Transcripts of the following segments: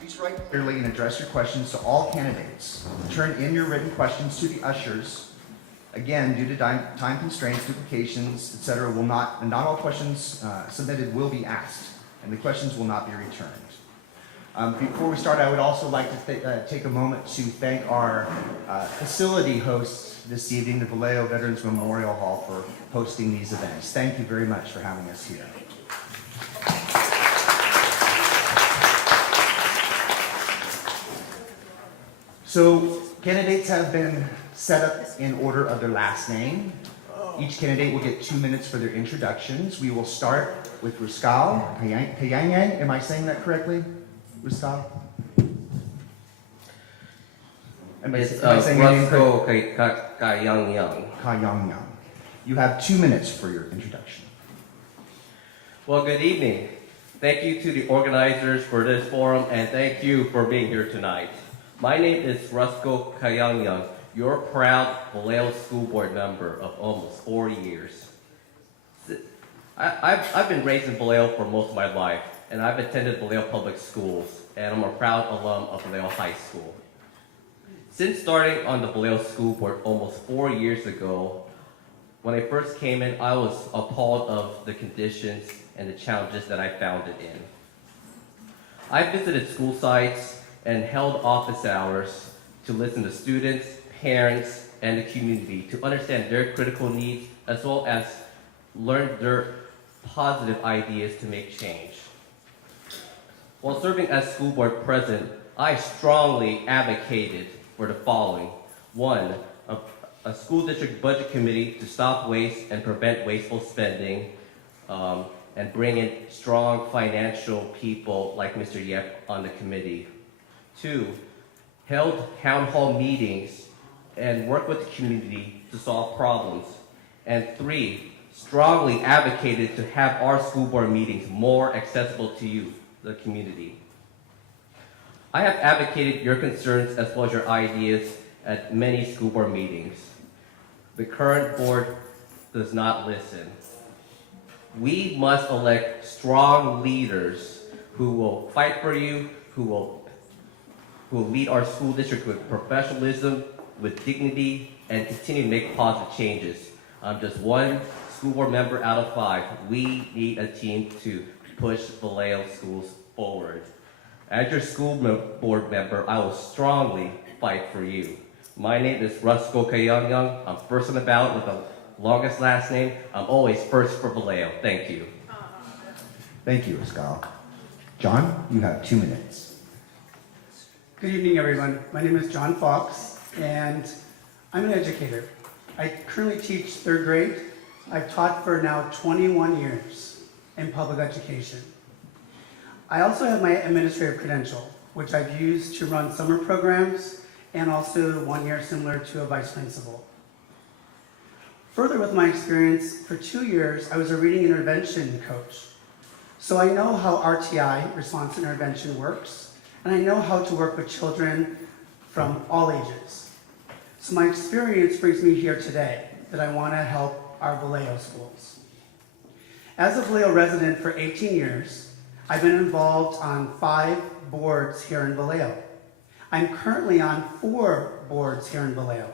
Please write clearly and address your questions to all candidates. Turn in your written questions to the ushers. Again, due to time constraints, duplications, etc., not all questions submitted will be asked, and the questions will not be returned. Before we start, I would also like to take a moment to thank our facility hosts this evening, the Vallejo Veterans Memorial Hall, for hosting these events. Thank you very much for having us here. So candidates have been set up in order of their last name. Each candidate will get 2 minutes for their introductions. We will start with Ruscal Kayangyan. Am I saying that correctly? Ruscal? Am I saying your name correctly? Kayangyan. You have 2 minutes for your introduction. Well, good evening. Thank you to the organizers for this forum, and thank you for being here tonight. My name is Rusco Kayangyan, your proud Vallejo School Board member of almost 40 years. I've been raised in Vallejo for most of my life, and I've attended Vallejo Public Schools, and I'm a proud alum of Vallejo High School. Since starting on the Vallejo School Board almost 4 years ago, when I first came in, I was appalled of the conditions and the challenges that I found it in. I visited school sites and held office hours to listen to students, parents, and the community to understand their critical needs, as well as learn their positive ideas to make change. While serving as school board president, I strongly advocated for the following. One, a school district budget committee to stop waste and prevent wasteful spending, and bring in strong financial people like Mr. Yep on the committee. Two, held town hall meetings and worked with the community to solve problems. And three, strongly advocated to have our school board meetings more accessible to you, the community. I have advocated your concerns as well as your ideas at many school board meetings. The current board does not listen. We must elect strong leaders who will fight for you, who will lead our school district with professionalism, with dignity, and continue to make positive changes. I'm just one school board member out of 5. We need a team to push Vallejo schools forward. As your school board member, I will strongly fight for you. My name is Rusco Kayangyan. I'm first on the ballot with the longest last name. I'm always first for Vallejo. Thank you. Thank you, Ruscal. John, you have 2 minutes. Good evening, everyone. My name is John Fox, and I'm an educator. I currently teach 3rd grade. I've taught for now 21 years in public education. I also have my administrative credential, which I've used to run summer programs and also 1 year similar to a vice principal. Further with my experience, for 2 years, I was a reading intervention coach. So I know how RTI, response intervention, works, and I know how to work with children from all ages. So my experience brings me here today, that I want to help our Vallejo schools. As a Vallejo resident for 18 years, I've been involved on 5 boards here in Vallejo. I'm currently on 4 boards here in Vallejo.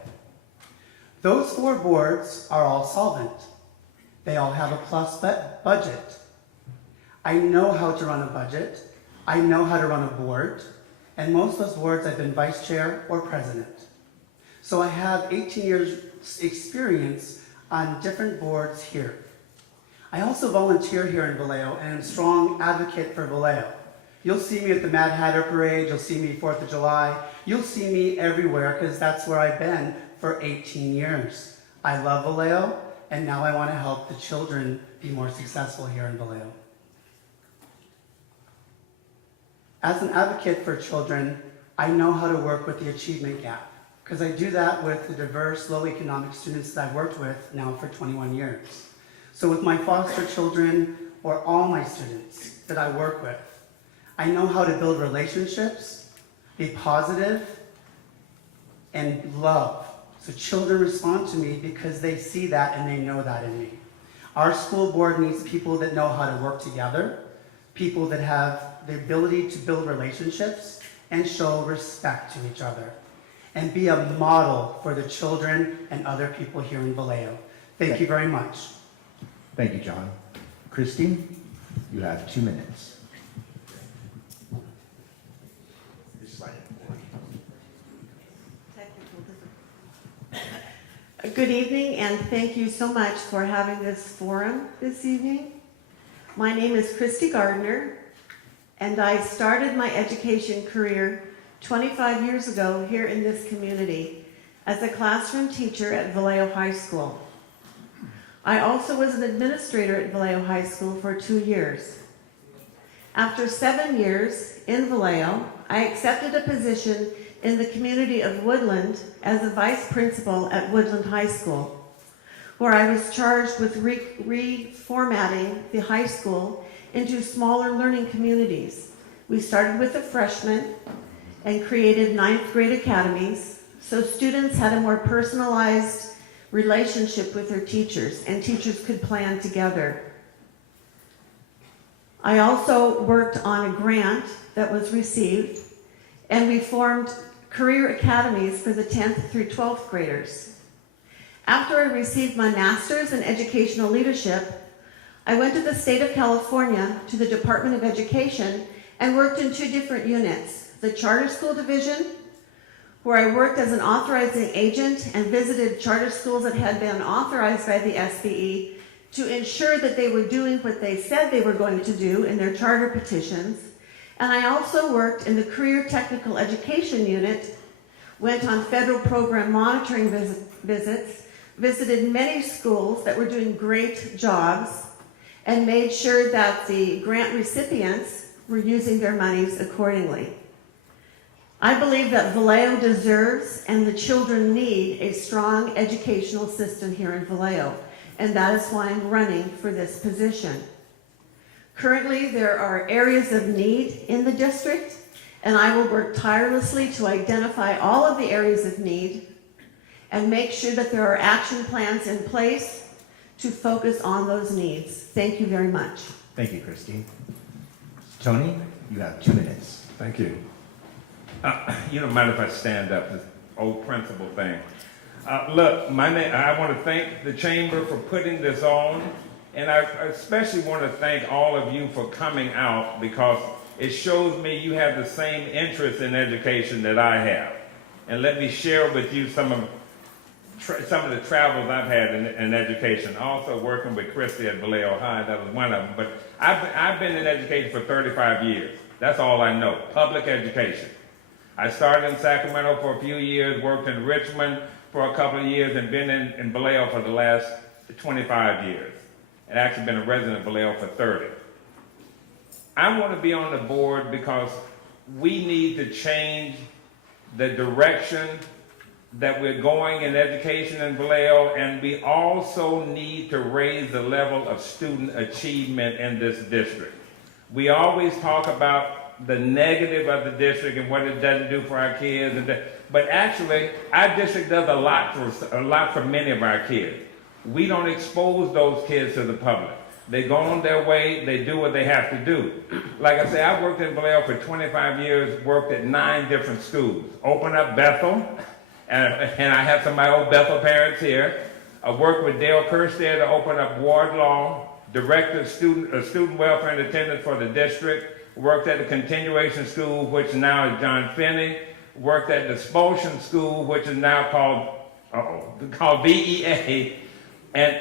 Those 4 boards are all solvent. They all have a plus budget. I know how to run a budget. I know how to run a board. And most of those boards I've been vice chair or president. So I have 18 years experience on different boards here. I also volunteer here in Vallejo and am a strong advocate for Vallejo. You'll see me at the Mad Hatter Parade, you'll see me 4th of July, you'll see me everywhere because that's where I've been for 18 years. I love Vallejo, and now I want to help the children be more successful here in Vallejo. As an advocate for children, I know how to work with the achievement gap because I do that with the diverse, low economic students that I've worked with now for 21 years. So with my foster children or all my students that I work with, I know how to build relationships, be positive, and love. So children respond to me because they see that and they know that in me. Our school board needs people that know how to work together, people that have the ability to build relationships and show respect to each other, and be a model for the children and other people here in Vallejo. Thank you very much. Thank you, John. Christy, you have 2 minutes. Good evening, and thank you so much for having this forum this evening. My name is Christy Gardner, and I started my education career 25 years ago here in this community as a classroom teacher at Vallejo High School. I also was an administrator at Vallejo High School for 2 years. After 7 years in Vallejo, I accepted a position in the community of Woodland as a vice principal at Woodland High School, where I was charged with reformatting the high school into smaller learning communities. We started with the freshmen and created 9th grade academies, so students had a more personalized relationship with their teachers, and teachers could plan together. I also worked on a grant that was received, and we formed career academies for the 10th through 12th graders. After I received my master's in educational leadership, I went to the state of California to the Department of Education and worked in 2 different units: the charter school division, where I worked as an authorizing agent and visited charter schools that had been authorized by the SBE to ensure that they were doing what they said they were going to do in their charter petitions. And I also worked in the Career Technical Education Unit, went on federal program monitoring visits, visited many schools that were doing great jobs, and made sure that the grant recipients were using their monies accordingly. I believe that Vallejo deserves and the children need a strong educational system here in Vallejo, and that is why I'm running for this position. Currently, there are areas of need in the district, and I will work tirelessly to identify all of the areas of need and make sure that there are action plans in place to focus on those needs. Thank you very much. Thank you, Christy. Tony, you have 2 minutes. Thank you. You don't mind if I stand up, this old principal thing. Look, I want to thank the Chamber for putting this on, and I especially want to thank all of you for coming out, because it shows me you have the same interest in education that I have. And let me share with you some of the travels I've had in education. Also working with Christy at Vallejo High, that was one of them. But I've been in education for 35 years. That's all I know, public education. I started in Sacramento for a few years, worked in Richmond for a couple of years, and been in Vallejo for the last 25 years. And actually been a resident of Vallejo for 30. I want to be on the board because we need to change the direction that we're going in education in Vallejo, and we also need to raise the level of student achievement in this district. We always talk about the negative of the district and what it doesn't do for our kids, but actually our district does a lot for many of our kids. We don't expose those kids to the public. They go on their way, they do what they have to do. Like I say, I worked in Vallejo for 25 years, worked at 9 different schools. Opened up Bethel, and I have some of my old Bethel parents here. I worked with Dale Kerstead to open up Wardlaw, director of student welfare and attendance for the district. Worked at the continuation school, which now is John Finney. Worked at the Expulsion School, which is now called VEA. And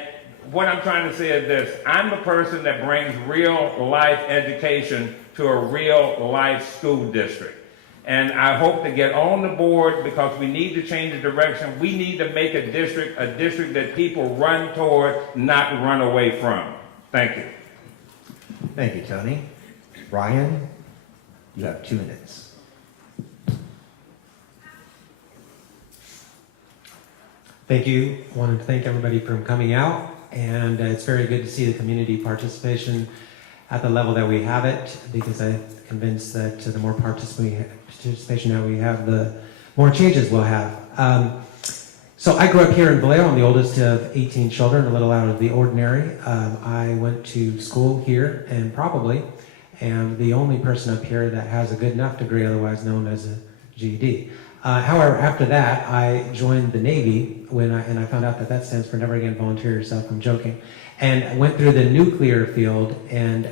what I'm trying to say is this: I'm a person that brings real life education to a real life school district. And I hope to get on the board because we need to change the direction. We need to make a district that people run toward, not run away from. Thank you. Thank you, Tony. Brian, you have 2 minutes. Thank you. I wanted to thank everybody for coming out, and it's very good to see the community participation at the level that we have it, because I'm convinced that the more participation that we have, the more changes we'll have. So I grew up here in Vallejo. I'm the oldest of 18 children, a little out of the ordinary. I went to school here and probably am the only person up here that has a good enough degree, otherwise known as a GED. However, after that, I joined the Navy and I found out that stands for Never Again Volunteer Yourself. I'm joking. And I went through the nuclear field and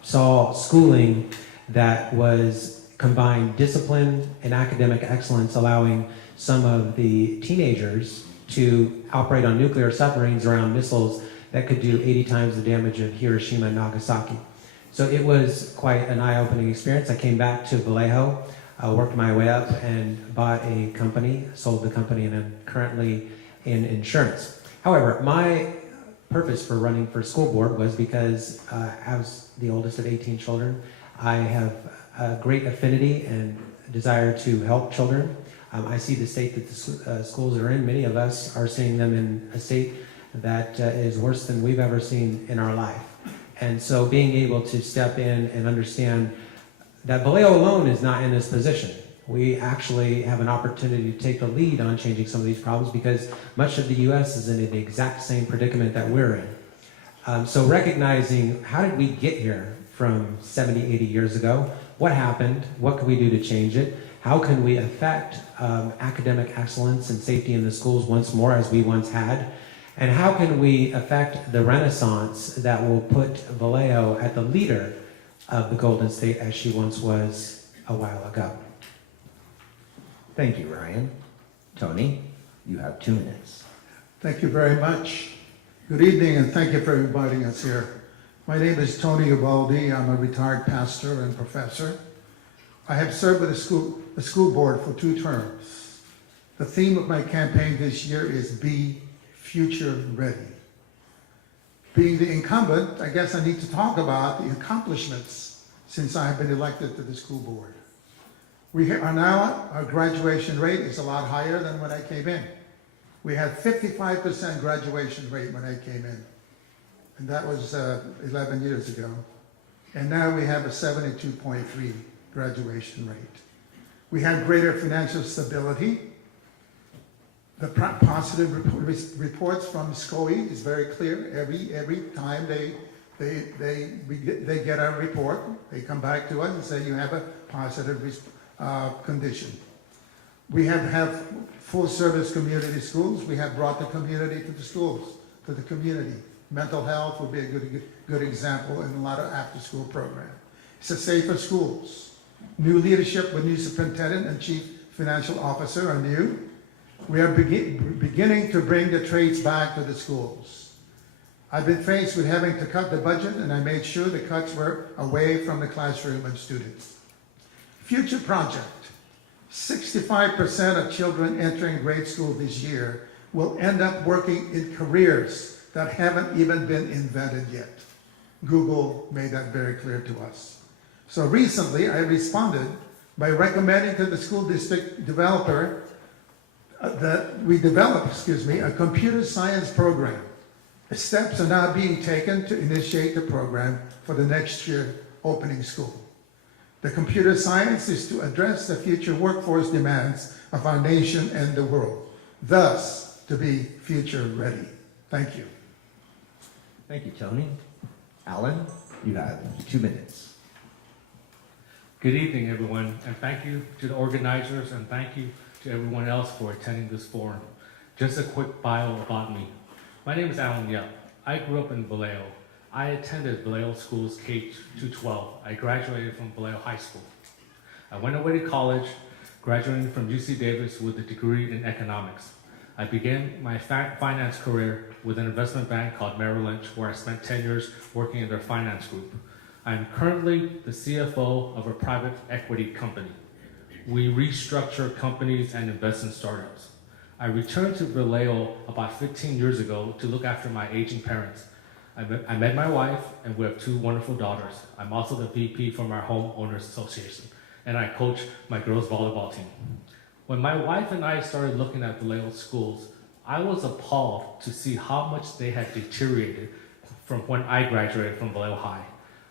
saw schooling that was combined discipline and academic excellence, allowing some of the teenagers to operate on nuclear submarines around missiles that could do 80 times the damage of Hiroshima and Nagasaki. So it was quite an eye-opening experience. I came back to Vallejo, worked my way up and bought a company, sold the company, and I'm currently in insurance. However, my purpose for running for school board was because I was the oldest of 18 children. I have a great affinity and desire to help children. I see the state that the schools are in. Many of us are seeing them in a state that is worse than we've ever seen in our life. And so being able to step in and understand that Vallejo alone is not in this position. We actually have an opportunity to take the lead on changing some of these problems because much of the U.S. is in the exact same predicament that we're in. So recognizing how did we get here from 70, 80 years ago? What happened? What can we do to change it? How can we affect academic excellence and safety in the schools once more as we once had? And how can we affect the renaissance that will put Vallejo at the leader of the Golden State as she once was a while ago? Thank you, Ryan. Tony, you have 2 minutes. Thank you very much. Good evening, and thank you for inviting us here. My name is Tony Ubaldi. I'm a retired pastor and professor. I have served with the school board for 2 terms. The theme of my campaign this year is Be Future Ready. Being the incumbent, I guess I need to talk about the accomplishments since I have been elected to the school board. We are now, our graduation rate is a lot higher than when I came in. We had 55% graduation rate when I came in, and that was 11 years ago. And now we have a 72.3 graduation rate. We have greater financial stability. The positive reports from SCOE is very clear. Every time they get a report, they come back to us and say you have a positive condition. We have full service community schools. We have brought the community to the schools, to the community. Mental health would be a good example in a lot of after school programs. It's a safer schools. New leadership with new superintendent and chief financial officer are new. We are beginning to bring the trades back to the schools. I've been faced with having to cut the budget, and I made sure the cuts were away from the classroom and students. Future project. 65% of children entering grade school this year will end up working in careers that haven't even been invented yet. Google made that very clear to us. So recently, I responded by recommending to the school district developer that we develop, a computer science program. Steps are now being taken to initiate the program for the next year opening school. The computer science is to address the future workforce demands of our nation and the world, thus to be future ready. Thank you. Thank you, Tony. Alan, you have 2 minutes. Good evening, everyone, and thank you to the organizers and thank you to everyone else for attending this forum. Just a quick bio about me. My name is Alan Yap. I grew up in Vallejo. I attended Vallejo schools K-12. I graduated from Vallejo High School. I went away to college, graduating from UC Davis with a degree in economics. I began my finance career with an investment bank called Merrill Lynch, where I spent 10 years working in their finance group. I am currently the CFO of a private equity company. We restructure companies and invest in startups. I returned to Vallejo about 15 years ago to look after my aging parents. I met my wife, and we have 2 wonderful daughters. I'm also the VP from our homeowners association, and I coach my girls' volleyball team. When my wife and I started looking at Vallejo schools, I was appalled to see how much they had deteriorated from when I graduated from Vallejo High.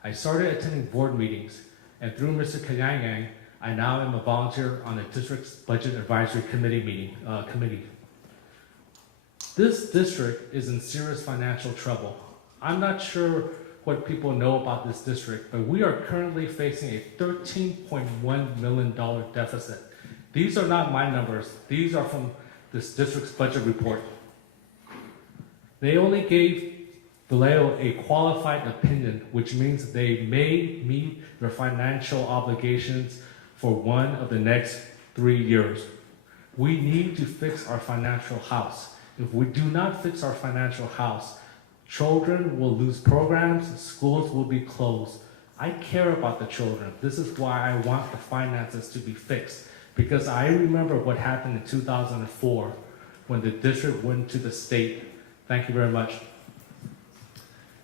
I started attending board meetings, and through Mr. Kanyang, I now am a volunteer on the district's Budget Advisory Committee committee. This district is in serious financial trouble. I'm not sure what people know about this district, but we are currently facing a $13.1 million deficit. These are not my numbers. These are from this district's budget report. They only gave Vallejo a qualified opinion, which means they may meet their financial obligations for one of the next 3 years. We need to fix our financial house. If we do not fix our financial house, children will lose programs, schools will be closed. I care about the children. This is why I want the finances to be fixed, because I remember what happened in 2004 when the district went to the state. Thank you very much.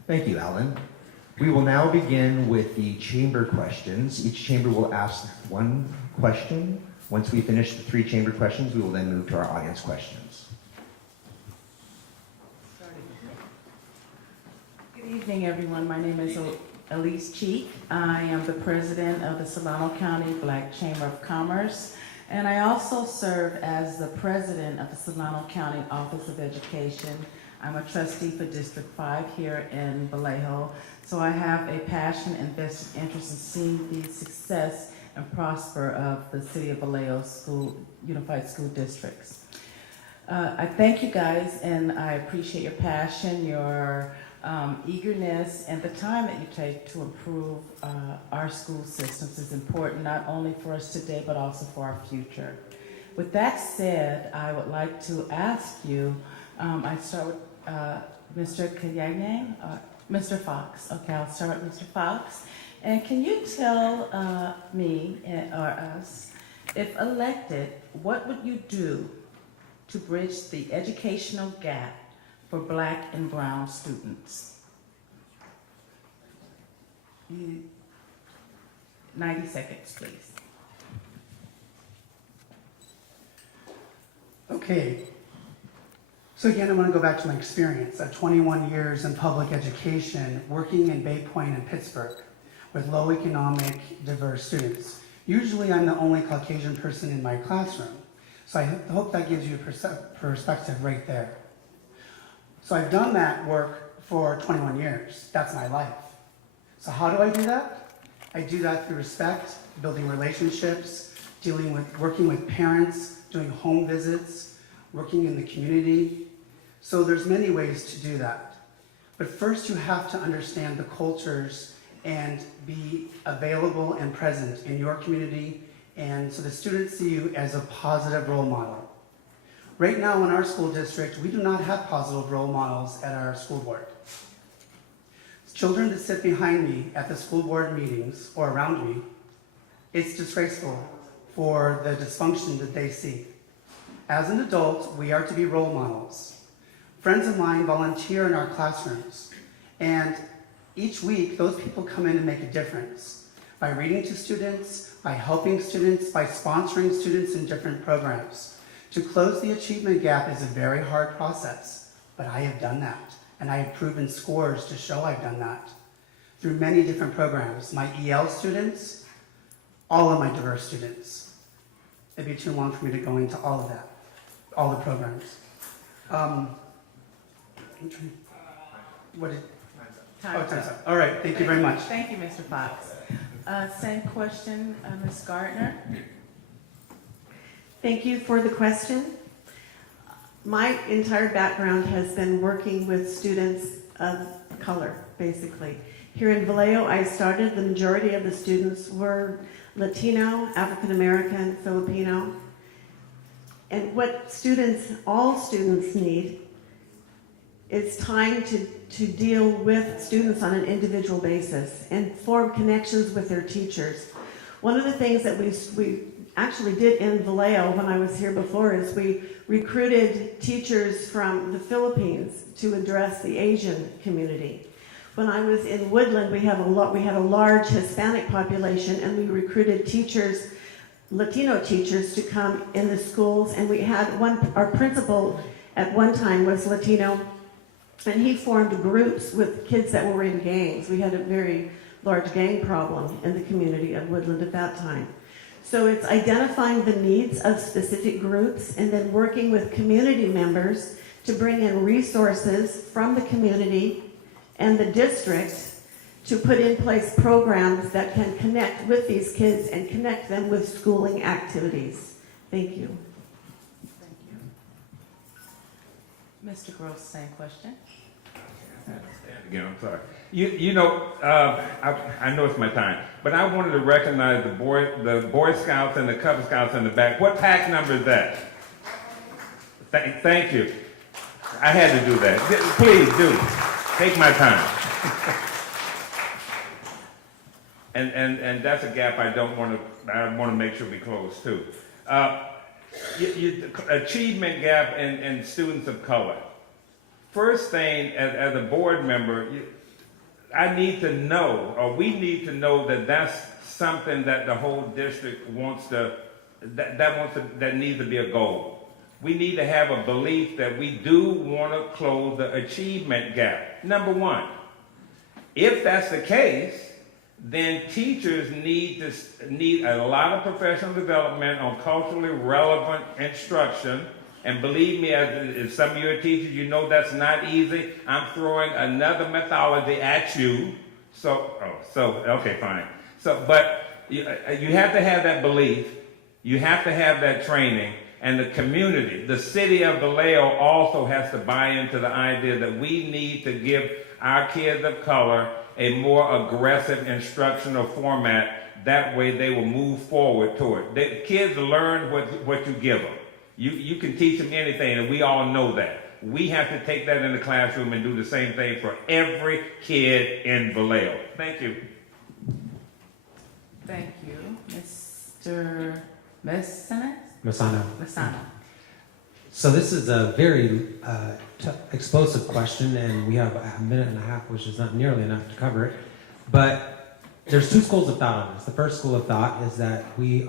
Thank you, Alan. We will now begin with the chamber questions. Each chamber will ask one question. Once we finish the 3 chamber questions, we will then move to our audience questions. Good evening, everyone. My name is Elise Cheek. I am the president of the Solano County Black Chamber of Commerce, and I also serve as the president of the Solano County Office of Education. I'm a trustee for District 5 here in Vallejo, so I have a passion and vested interest in seeing the success and prosper of the City of Vallejo Unified School Districts. I thank you guys, and I appreciate your passion, your eagerness, and the time that you take to improve our school systems is important, not only for us today, but also for our future. With that said, I would like to ask you, I'd start with Mr. Kayane, Mr. Fox. Okay, I'll start with Mr. Fox. And can you tell me or us, if elected, what would you do to bridge the educational gap for Black and brown students? 90 seconds, please. Okay. So again, I want to go back to my experience of 21 years in public education, working in Bay Point and Pittsburgh with low economic, diverse students. Usually I'm the only Caucasian person in my classroom. So I hope that gives you a perspective right there. So I've done that work for 21 years. That's my life. So how do I do that? I do that through respect, building relationships, working with parents, doing home visits, working in the community. So there's many ways to do that. But first you have to understand the cultures and be available and present in your community, and so the students see you as a positive role model. Right now in our school district, we do not have positive role models at our school board. Children that sit behind me at the school board meetings or around me, it's disgraceful for the dysfunction that they see. As an adult, we are to be role models. Friends of mine volunteer in our classrooms, and each week those people come in and make a difference by reading to students, by helping students, by sponsoring students in different programs. To close the achievement gap is a very hard process, but I have done that, and I have proven scores to show I've done that through many different programs. My EL students, all of my diverse students. It'd be too long for me to go into all of that, all the programs. Time's up. All right, thank you very much. Thank you, Mr. Fox. Same question, Ms. Gardner. Thank you for the question. My entire background has been working with students of color, basically. Here in Vallejo, I started, the majority of the students were Latino, African American, Filipino. And what all students need is time to deal with students on an individual basis and form connections with their teachers. One of the things that we actually did in Vallejo when I was here before is we recruited teachers from the Philippines to address the Asian community. When I was in Woodland, we had a large Hispanic population, and we recruited teachers, Latino teachers, to come in the schools. And we had our principal at one time was Latino, and he formed groups with kids that were in gangs. We had a very large gang problem in the community of Woodland at that time. So it's identifying the needs of specific groups and then working with community members to bring in resources from the community and the district to put in place programs that can connect with these kids and connect them with schooling activities. Thank you. Thank you. Mr. Gross, same question. Again, I'm sorry. You know, I know it's my time, but I wanted to recognize the Boy Scouts and the Cub Scouts in the back. What pack number is that? Thank you. I had to do that. Please do. Take my time. And that's a gap I want to make sure we close too. Achievement gap in students of color. First thing, as a board member, I need to know, or we need to know that that's something that the whole district wants to, that needs to be a goal. We need to have a belief that we do want to close the achievement gap. Number one, if that's the case, then teachers need a lot of professional development on culturally relevant instruction. And believe me, as some of you are teachers, you know that's not easy. I'm throwing another methodology at you. Okay, fine. But you have to have that belief. You have to have that training. And the community, the city of Vallejo also has to buy into the idea that we need to give our kids of color a more aggressive instructional format. That way they will move forward toward it. The kids learn what you give them. You can teach them anything, and we all know that. We have to take that in the classroom and do the same thing for every kid in Vallejo. Thank you. Thank you. Mr. Masano. Masano. So this is a very explosive question, and we have a minute and a half, which is not nearly enough to cover it. But there's two schools of thought on this. The first school of thought is that we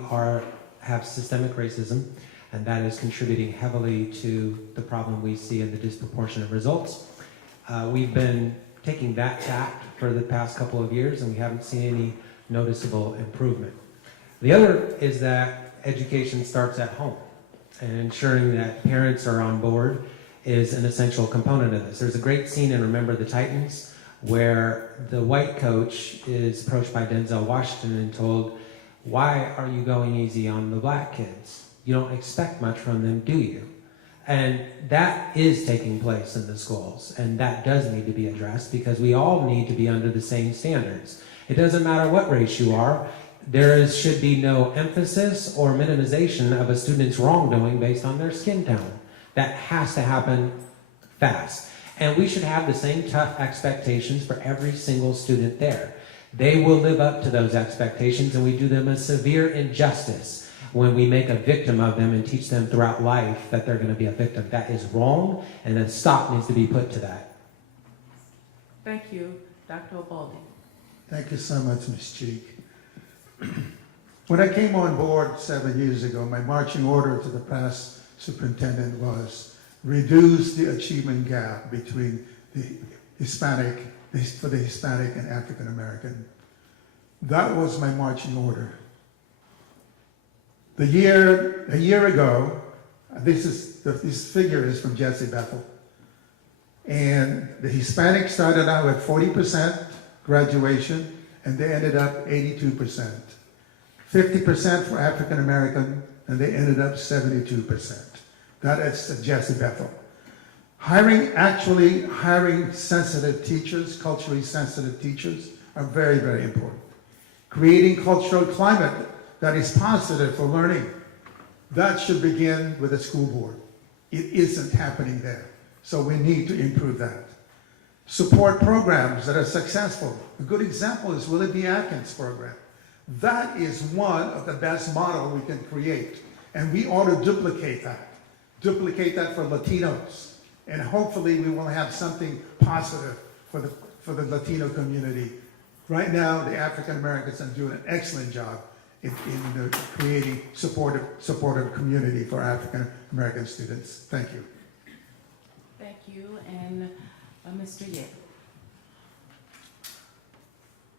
have systemic racism, and that is contributing heavily to the problem we see in the disproportionate results. We've been taking that tact for the past couple of years, and we haven't seen any noticeable improvement. The other is that education starts at home, and ensuring that parents are on board is an essential component of this. There's a great scene in Remember the Titans where the white coach is approached by Denzel Washington and told, "Why are you going easy on the black kids? You don't expect much from them, do you?" And that is taking place in the schools, and that does need to be addressed because we all need to be under the same standards. It doesn't matter what race you are. There should be no emphasis or minimization of a student's wrongdoing based on their skin tone. That has to happen fast. And we should have the same tough expectations for every single student there. They will live up to those expectations, and we do them a severe injustice when we make a victim of them and teach them throughout life that they're going to be a victim. That is wrong, and a stop needs to be put to that. Thank you. Dr. Obaldi. Thank you so much, Ms. Cheek. When I came on board 7 years ago, my marching order to the past superintendent was reduce the achievement gap between the Hispanic and African American. That was my marching order. A year ago, this figure is from Jesse Bethel, and the Hispanic started out at 40% graduation, and they ended up 82%. 50% for African American, and they ended up 72%. That is Jesse Bethel. Hiring sensitive teachers, culturally sensitive teachers, are very, very important. Creating cultural climate that is positive for learning, that should begin with the school board. It isn't happening there, so we need to improve that. Support programs that are successful. A good example is Willie B. Atkins program. That is one of the best models we can create, and we ought to duplicate that. Duplicate that for Latinos, and hopefully we will have something positive for the Latino community. Right now, the African Americans are doing an excellent job in creating supportive community for African American students. Thank you. Thank you. And Mr. Yeh.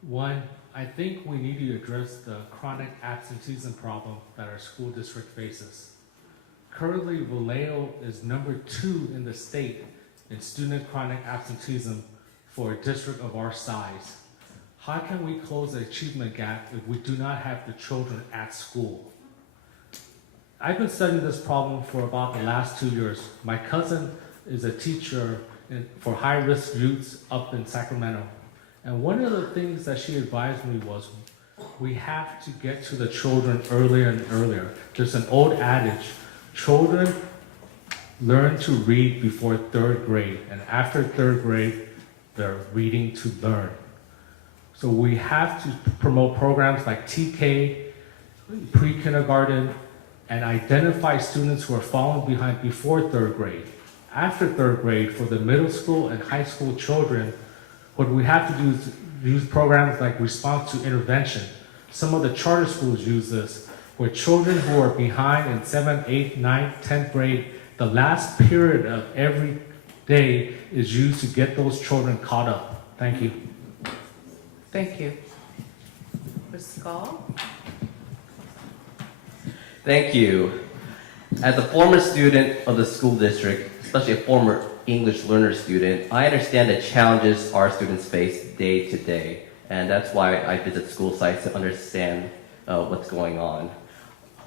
One, I think we need to address the chronic absenteeism problem that our school district faces. Currently, Vallejo is number 2 in the state in student chronic absenteeism for a district of our size. How can we close the achievement gap if we do not have the children at school? I've been studying this problem for about the last 2 years. My cousin is a teacher for high-risk youths up in Sacramento. And one of the things that she advised me was we have to get to the children earlier and earlier. There's an old adage, children learn to read before 3rd grade, and after 3rd grade, they're reading to learn. So we have to promote programs like TK, pre-kindergarten, and identify students who are falling behind before 3rd grade. After 3rd grade, for the middle school and high school children, what we have to do is use programs like response to intervention. Some of the charter schools use this, where children who are behind in 7th, 8th, 9th, 10th grade, the last period of every day is used to get those children caught up. Thank you. Thank you. Mr. Gall? Thank you. As a former student of the school district, especially a former English learner student, I understand the challenges our students face day to day, and that's why I visit school sites to understand what's going on.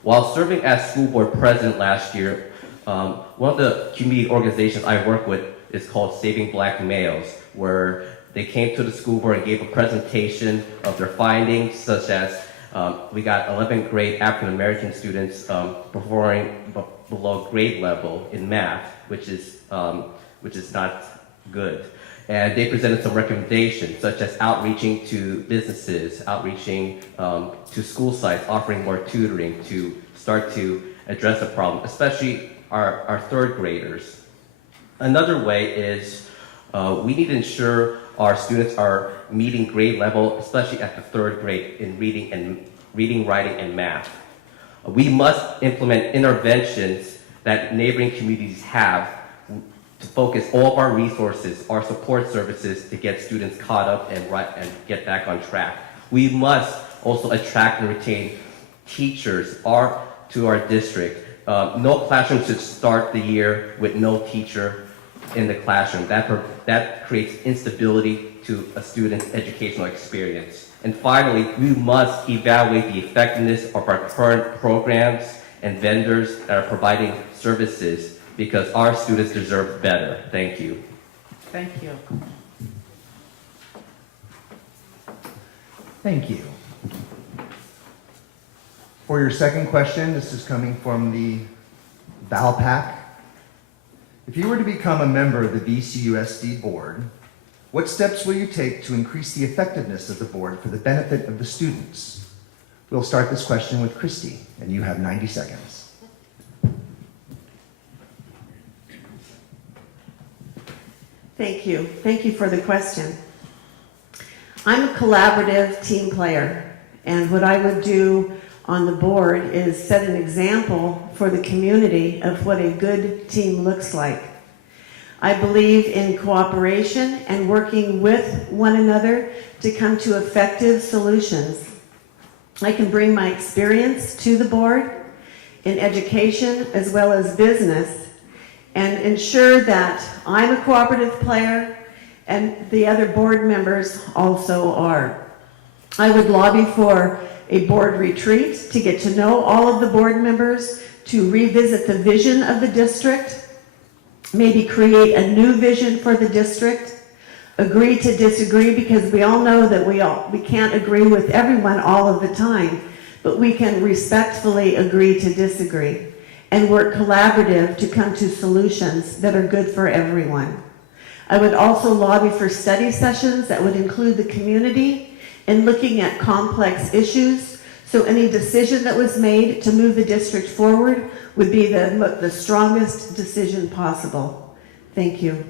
While serving as school board president last year, one of the community organizations I work with is called Saving Black Males, where they came to the school board and gave a presentation of their findings, such as we got 11th grade African American students performing below grade level in math, which is not good. And they presented some recommendations, such as outreaching to businesses, outreaching to school sites, offering more tutoring to start to address the problem, especially our 3rd graders. Another way is we need to ensure our students are meeting grade level, especially at the 3rd grade in reading, writing, and math. We must implement interventions that neighboring communities have to focus all of our resources, our support services, to get students caught up and get back on track. We must also attract and retain teachers to our district. No classroom should start the year with no teacher in the classroom. That creates instability to a student's educational experience. And finally, we must evaluate the effectiveness of our current programs and vendors that are providing services, because our students deserve better. Thank you. Thank you. Thank you. For your second question, this is coming from the VALPAC. If you were to become a member of the VCUSD board, what steps will you take to increase the effectiveness of the board for the benefit of the students? We'll start this question with Christy, and you have 90 seconds. Thank you. Thank you for the question. I'm a collaborative team player, and what I would do on the board is set an example for the community of what a good team looks like. I believe in cooperation and working with one another to come to effective solutions. I can bring my experience to the board in education as well as business and ensure that I'm a cooperative player and the other board members also are. I would lobby for a board retreat to get to know all of the board members, to revisit the vision of the district, maybe create a new vision for the district, agree to disagree, because we all know that we can't agree with everyone all of the time, but we can respectfully agree to disagree and work collaborative to come to solutions that are good for everyone. I would also lobby for study sessions that would include the community in looking at complex issues, so any decision that was made to move the district forward would be the strongest decision possible. Thank you.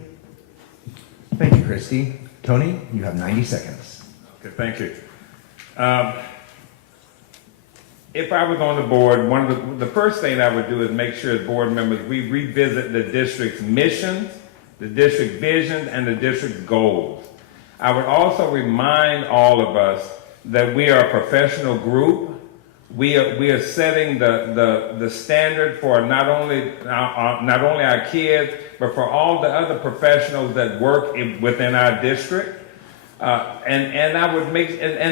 Thank you, Christy. Tony, you have 90 seconds. Okay, thank you. If I was on the board, one of the first thing I would do is make sure as board members we revisit the district's missions, the district vision, and the district's goals. I would also remind all of us that we are a professional group. We are setting the standard for not only our kids, but for all the other professionals that work within our district. And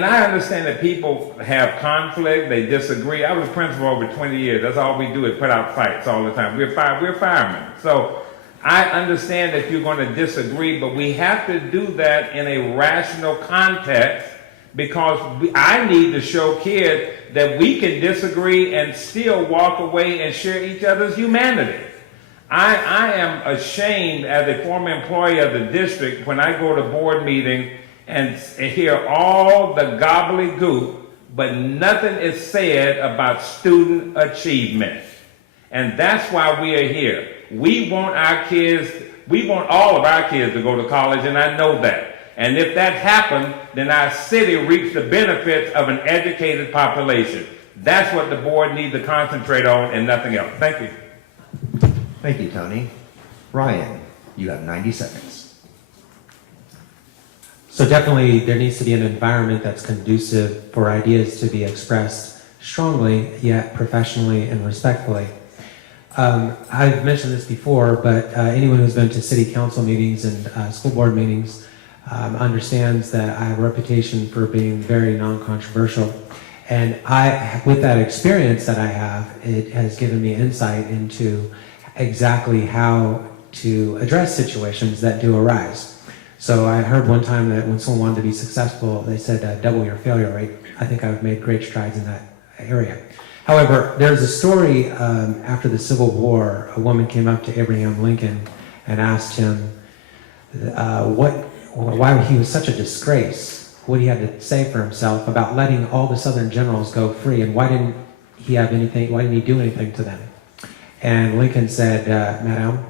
I understand that people have conflict, they disagree. I was a principal over 20 years. That's all we do is put out fights all the time. We're firemen. So I understand that you're going to disagree, but we have to do that in a rational context, because I need to show kids that we can disagree and still walk away and share each other's humanity. I am ashamed as a former employee of the district when I go to board meetings and hear all the gobbledygook, but nothing is said about student achievement. And that's why we are here. We want all of our kids to go to college, and I know that. And if that happens, then our city reaps the benefits of an educated population. That's what the board needs to concentrate on and nothing else. Thank you. Thank you, Tony. Ryan, you have 90 seconds. So definitely there needs to be an environment that's conducive for ideas to be expressed strongly, yet professionally and respectfully. I've mentioned this before, but anyone who's been to city council meetings and school board meetings understands that I have a reputation for being very non-controversial. And with that experience that I have, it has given me insight into exactly how to address situations that do arise. So I heard one time that when someone wanted to be successful, they said double your failure rate. I think I've made great strides in that area. However, there's a story after the Civil War. A woman came up to Abraham Lincoln and asked him why he was such a disgrace, what he had to say for himself about letting all the Southern generals go free, and why didn't he do anything to them? And Lincoln said, Madam,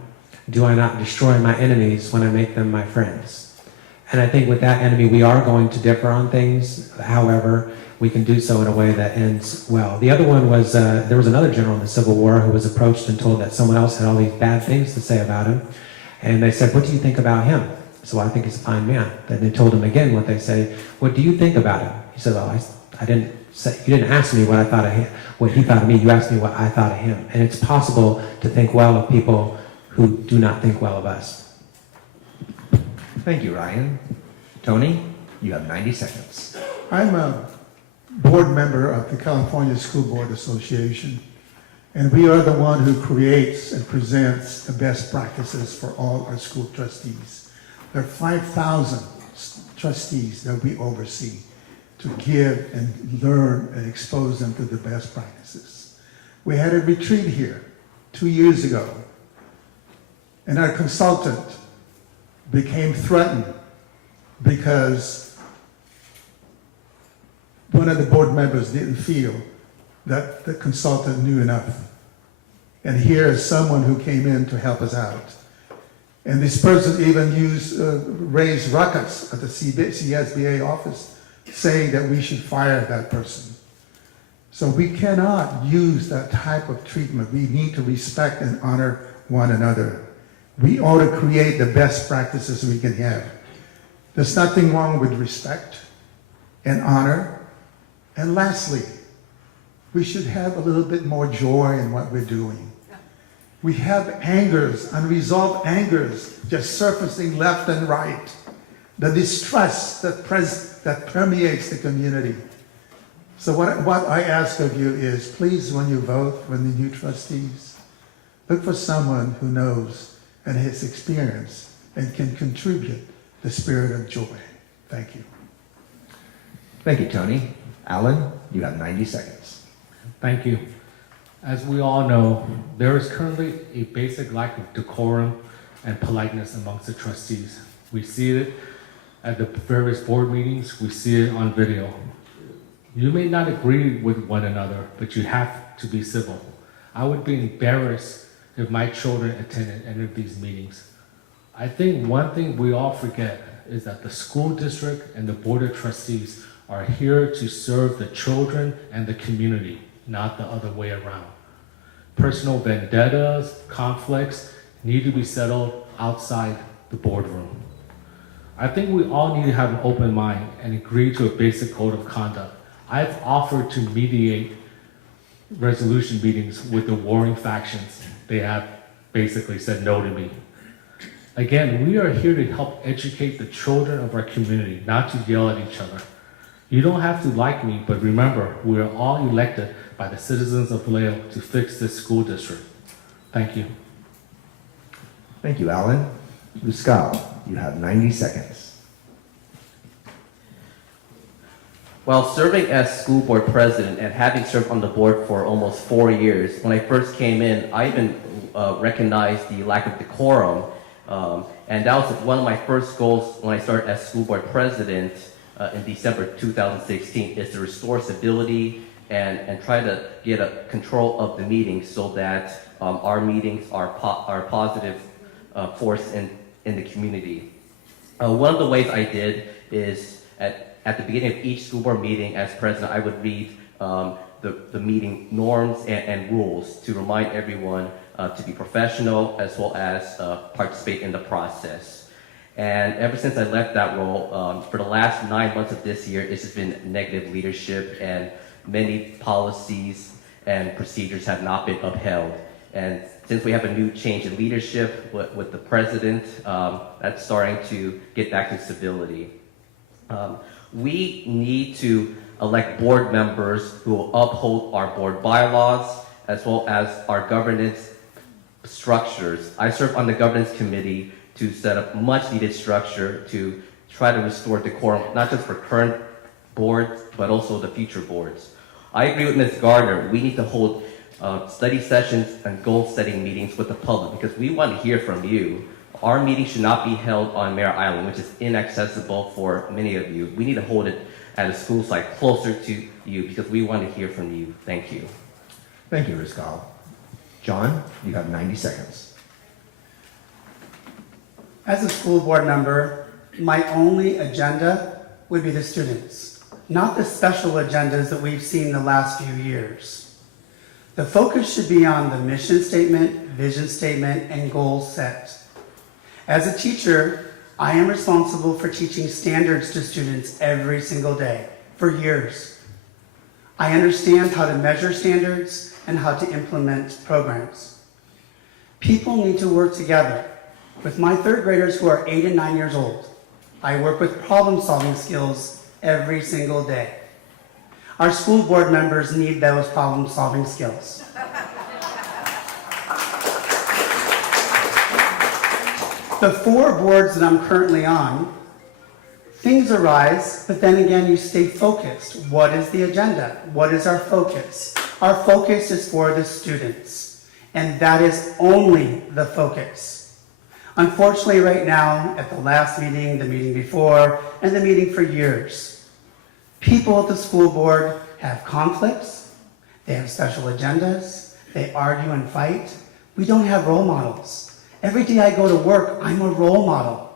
do I not destroy my enemies when I make them my friends? And I think with that enemy, we are going to differ on things. However, we can do so in a way that ends well. The other one was, there was another general in the Civil War who was approached and told that someone else had all these bad things to say about him. And they said, what do you think about him? So I think he's a fine man. Then they told him again what they say, what do you think about him? He said, well, I didn't say, you didn't ask me what I thought of him, what he thought of me, you asked me what I thought of him. And it's possible to think well of people who do not think well of us. Thank you, Ryan. Tony, you have 90 seconds. I'm a board member of the California School Board Association, and we are the one who creates and presents the best practices for all our school trustees. There are 5,000 trustees that we oversee to give and learn and expose them to the best practices. We had a retreat here 2 years ago, and our consultant became threatened because one of the board members didn't feel that the consultant knew enough. And here is someone who came in to help us out. And this person even raised ruckus at the CSBA office, saying that we should fire that person. So we cannot use that type of treatment. We need to respect and honor one another. We ought to create the best practices we can have. There's nothing wrong with respect and honor. And lastly, we should have a little bit more joy in what we're doing. We have angers, unresolved angers, just surfacing left and right. The distrust that permeates the community. So what I ask of you is, please, when you vote for the new trustees, look for someone who knows and has experience and can contribute the spirit of joy. Thank you. Thank you, Tony. Alan, you have 90 seconds. Thank you. As we all know, there is currently a basic lack of decorum and politeness amongst the trustees. We see it at the various board meetings, we see it on video. You may not agree with one another, but you have to be civil. I would be embarrassed if my children attended any of these meetings. I think one thing we all forget is that the school district and the board of trustees are here to serve the children and the community, not the other way around. Personal vendettas, conflicts need to be settled outside the boardroom. I think we all need to have an open mind and agree to a basic code of conduct. I've offered to mediate resolution meetings with the warring factions. They have basically said no to me. Again, we are here to help educate the children of our community, not to yell at each other. You don't have to like me, but remember, we are all elected by the citizens of Vallejo to fix this school district. Thank you. Thank you, Alan. Ruscal, you have 90 seconds. While serving as school board president and having served on the board for almost 4 years, when I first came in, I even recognized the lack of decorum. And that was one of my first goals when I started as school board president in December 2016, is to restore stability and try to get a control of the meetings so that our meetings are positive force in the community. One of the ways I did is at the beginning of each school board meeting as president, I would read the meeting norms and rules to remind everyone to be professional as well as participate in the process. And ever since I left that role, for the last 9 months of this year, it's just been negative leadership, and many policies and procedures have not been upheld. And since we have a new change in leadership with the president, that's starting to get back to stability. We need to elect board members who will uphold our board bylaws as well as our governance structures. I serve on the governance committee to set up much needed structure to try to restore decorum, not just for current boards, but also the future boards. I agree with Ms. Gardner. We need to hold study sessions and goal setting meetings with the public because we want to hear from you. Our meeting should not be held on Mare Island, which is inaccessible for many of you. We need to hold it at a school site closer to you because we want to hear from you. Thank you. Thank you, Ruscal. John, you have 90 seconds. As a school board member, my only agenda would be the students, not the special agendas that we've seen the last few years. The focus should be on the mission statement, vision statement, and goals set. As a teacher, I am responsible for teaching standards to students every single day, for years. I understand how to measure standards and how to implement programs. People need to work together. With my third graders who are 8 and 9 years old, I work with problem-solving skills every single day. Our school board members need those problem-solving skills. The 4 boards that I'm currently on, things arise, but then again, you stay focused. What is the agenda? What is our focus? Our focus is for the students, and that is only the focus. Unfortunately, right now, at the last meeting, the meeting before, and the meeting for years, people at the school board have conflicts, they have special agendas, they argue and fight. We don't have role models. Every day I go to work, I'm a role model.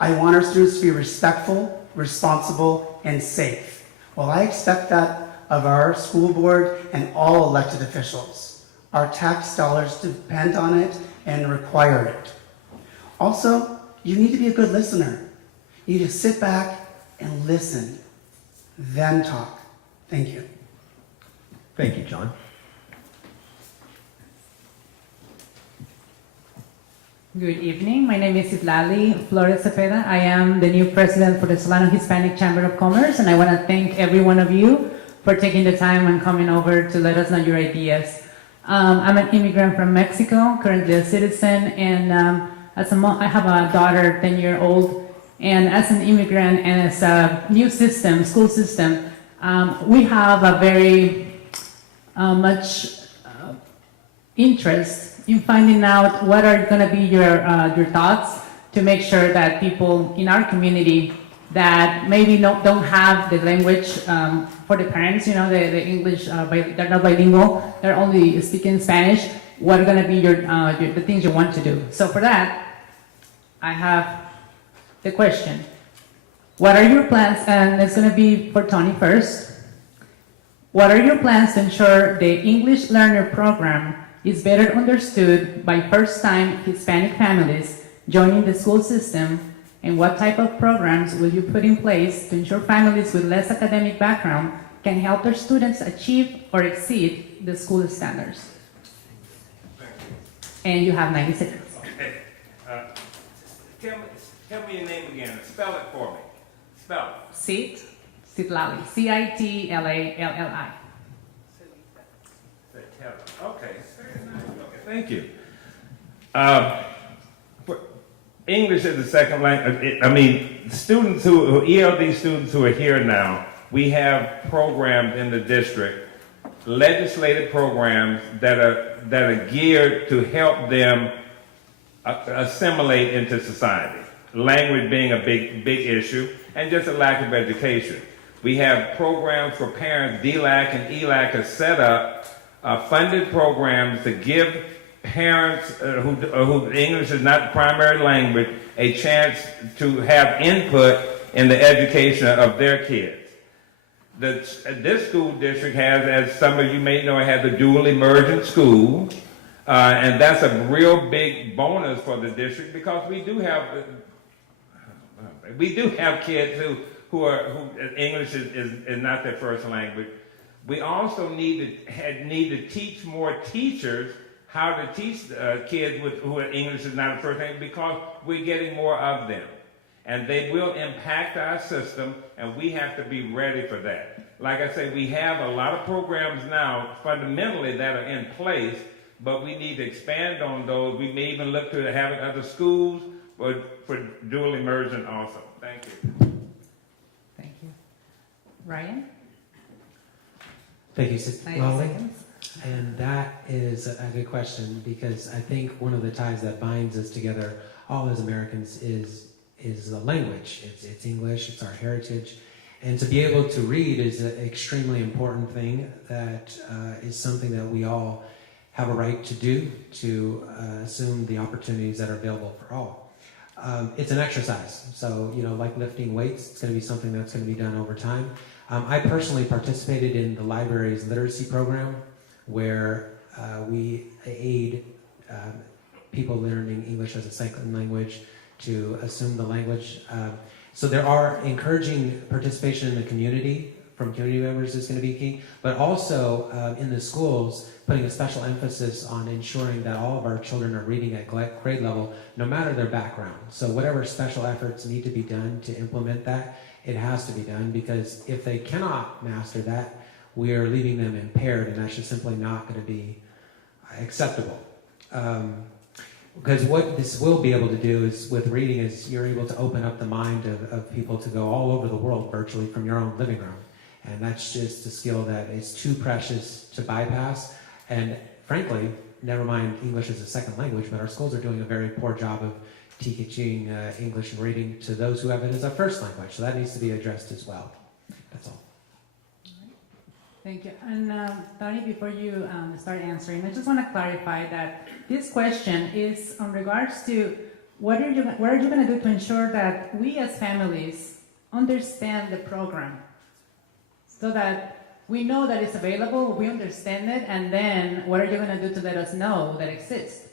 I want our students to be respectful, responsible, and safe. Well, I expect that of our school board and all elected officials. Our tax dollars depend on it and require it. Also, you need to be a good listener. You need to sit back and listen, then talk. Thank you. Thank you, John. Good evening. My name is Itlali Flores Cepeda. I am the new president for the Solano Hispanic Chamber of Commerce, and I want to thank every one of you for taking the time and coming over to let us know your ideas. I'm an immigrant from Mexico, currently a citizen, and as a mom, I have a daughter, 10-year-old, and as an immigrant and as a new system, school system, we have a very much interest in finding out what are going to be your thoughts to make sure that people in our community that maybe don't have the language for the parents, the English, they're not bilingual, they're only speaking Spanish, what are going to be the things you want to do. So for that, I have the question. What are your plans, and it's going to be for Tony first. What are your plans to ensure the English Learner Program is better understood by first-time Hispanic families joining the school system And what type of programs will you put in place to ensure families with less academic background can help their students achieve or exceed the school standards? And you have 90 seconds. Okay. Tell me your name again. Spell it for me. Spell it. Citlali. Citlali. Okay. Very nice. Okay. Thank you. English is the second language. I mean, students ELD students who are here now, we have programs in the district, legislative programs that are geared to help them assimilate into society. Language being a big issue, and just a lack of education. We have programs for parents. DLAC and ELAC are set up, funded programs to give parents who English is not the primary language a chance to have input in the education of their kids. This school district has, as some of you may know, it has a dual immersion school, and that's a real big bonus for the district because we do have kids who English is not their first language. We also need to teach more teachers how to teach kids who English is not a first language because we're getting more of them. And they will impact our system, and we have to be ready for that. Like I say, we have a lot of programs now, fundamentally, that are in place, but we need to expand on those. We may even look to having other schools for dual immersion also. Thank you. Thank you. Ryan? Thank you, Sister 90 Lolly. seconds. And that is a good question because I think one of the ties that binds us together, all as Americans, is the language. It's English, it's our heritage. And to be able to read is an extremely important thing that is something that we all have a right to do, to assume the opportunities that are available for all. It's an exercise. So, like lifting weights, it's going to be something that's going to be done over time. I personally participated in the library's literacy program where we aid people learning English as a second language to assume the language. So there are encouraging participation in the community from community members is going to be key, but also in the schools, putting a special emphasis on ensuring that all of our children are reading at grade level, no matter their background. So whatever special efforts need to be done to implement that, it has to be done because if they cannot master that, we are leaving them impaired, and that's just simply not going to be acceptable. Because what this will be able to do is, with reading, is you're able to open up the mind of people to go all over the world virtually from your own living room. And that's just a skill that is too precious to bypass. And frankly, never mind English as a second language, but our schools are doing a very poor job of teaching English and reading to those who have it as a first language. So that needs to be addressed as well. That's all. Thank you. And Tony, before you start answering, I just want to clarify that this question is in regards to what are you going to do to ensure that we as families understand the program so that we know that it's available, we understand it, and then what are you going to do to let us know that it exists?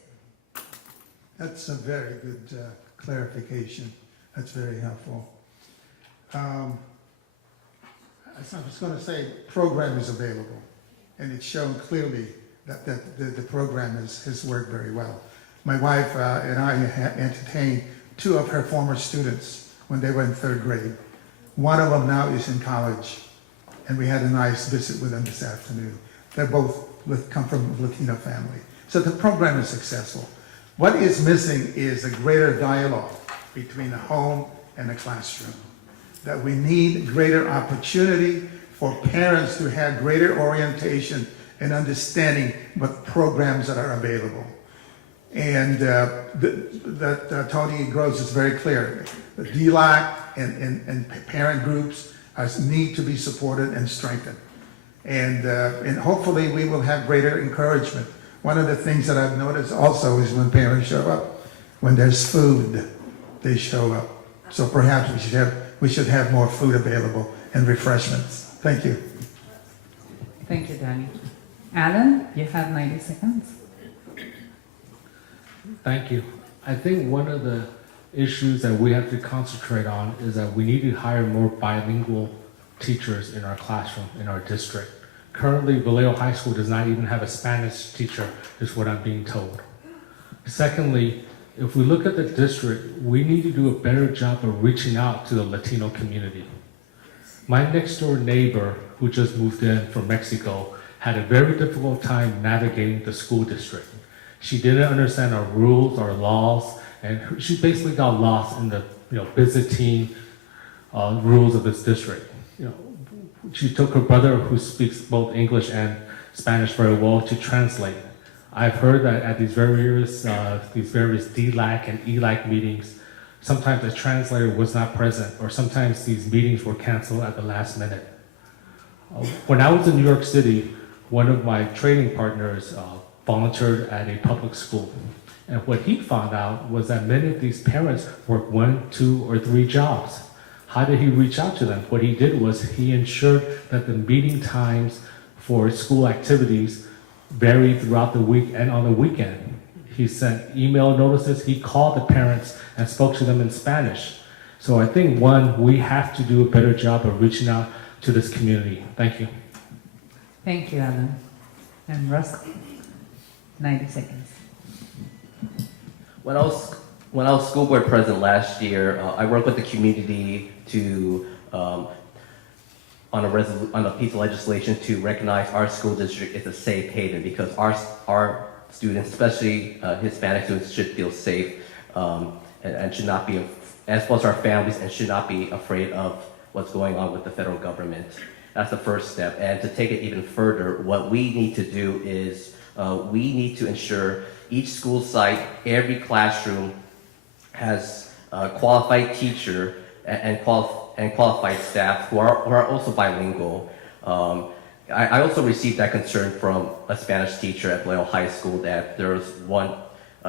That's a very good clarification. That's very helpful. I was going to say program is available, and it's shown clearly that the program has worked very well. My wife and I entertained two of her former students when they were in third grade. One of them now is in college, and we had a nice visit with them this afternoon. They're both come from a Latino family. So the program is successful. What is missing is a greater dialogue between the home and the classroom. That we need greater opportunity for parents to have greater orientation and understanding what programs that are available. And Tony Gross is very clear. The DLAC and parent groups need to be supported and strengthened. And hopefully we will have greater encouragement. One of the things that I've noticed also is when parents show up, when there's food, they show up. So perhaps we should have more food available and refreshments. Thank you. Thank you, Danny. Alan, you have 90 seconds. Thank you. I think one of the issues that we have to concentrate on is that we need to hire more bilingual teachers in our classroom, in our district. Currently, Vallejo High School does not even have a Spanish teacher, is what I'm being told. Secondly, if we look at the district, we need to do a better job of reaching out to the Latino community. My next door neighbor, who just moved in from Mexico, had a very difficult time navigating the school district. She didn't understand our rules, our laws, and she basically got lost in the Byzantine rules of this district. She took her brother, who speaks both English and Spanish very well, to translate. I've heard that at these various DLAC and ELAC meetings, sometimes a translator was not present, or sometimes these meetings were canceled at the last minute. When I was in New York City, one of my training partners volunteered at a public school. And what he found out was that many of these parents work 1, 2, or 3 jobs. How did he reach out to them? What he did was he ensured that the meeting times for school activities varied throughout the week and on the weekend. He sent email notices, he called the parents and spoke to them in Spanish. So I think, one, we have to do a better job of reaching out to this community. Thank you. Thank you, Alan. And Russ, 90 seconds. When I was school board president last year, I worked with the community to on a piece of legislation to recognize our school district as a safe haven, because our students, especially Hispanic students, should feel safe and should not be, as well as our families, and should not be afraid of what's going on with the federal government. That's the first step. And to take it even further, what we need to do is we need to ensure each school site, every classroom has a qualified teacher and qualified staff who are also bilingual. I also received that concern from a Spanish teacher at Vallejo High School that there was one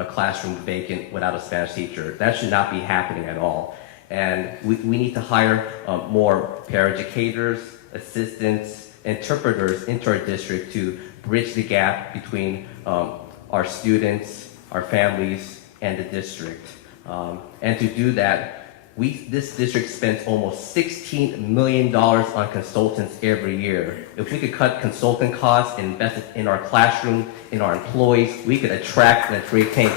classroom vacant without a Spanish teacher. That should not be happening at all. And we need to hire more paraeducators, assistants, interpreters into our district to bridge the gap between our students, our families, and the district. And to do that, this district spends almost $16 million on consultants every year. If we could cut consultant costs and invest it in our classroom, in our employees, we could attract and retain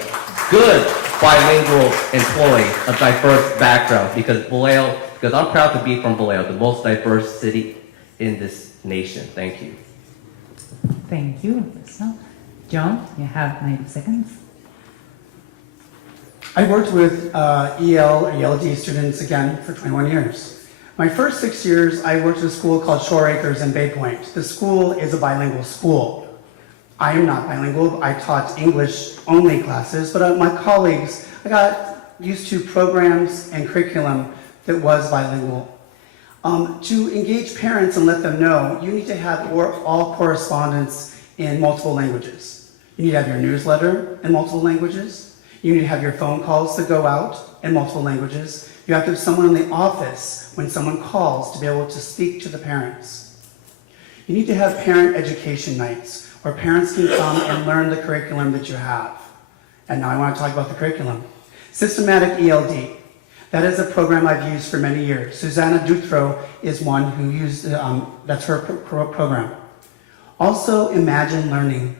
good bilingual employees of diverse backgrounds, because I'm proud to be from Vallejo, the most diverse city in this nation. Thank you. Thank you. John, you have 90 seconds. I worked with ELD students again for 21 years. My first 6 years, I worked at a school called Shore Acres in Bay Point. The school is a bilingual school. I am not bilingual. I taught English-only classes, but my colleagues, I got used to programs and curriculum that was bilingual. To engage parents and let them know, you need to have all correspondence in multiple languages. You need to have your newsletter in multiple languages. You need to have your phone calls that go out in multiple languages. You have to have someone in the office when someone calls to be able to speak to the parents. You need to have parent education nights where parents can come and learn the curriculum that you have. And now I want to talk about the curriculum. Systematic ELD. That is a program I've used for many years. Susanna Dutro is one who used, that's her program. Also, Imagine Learning.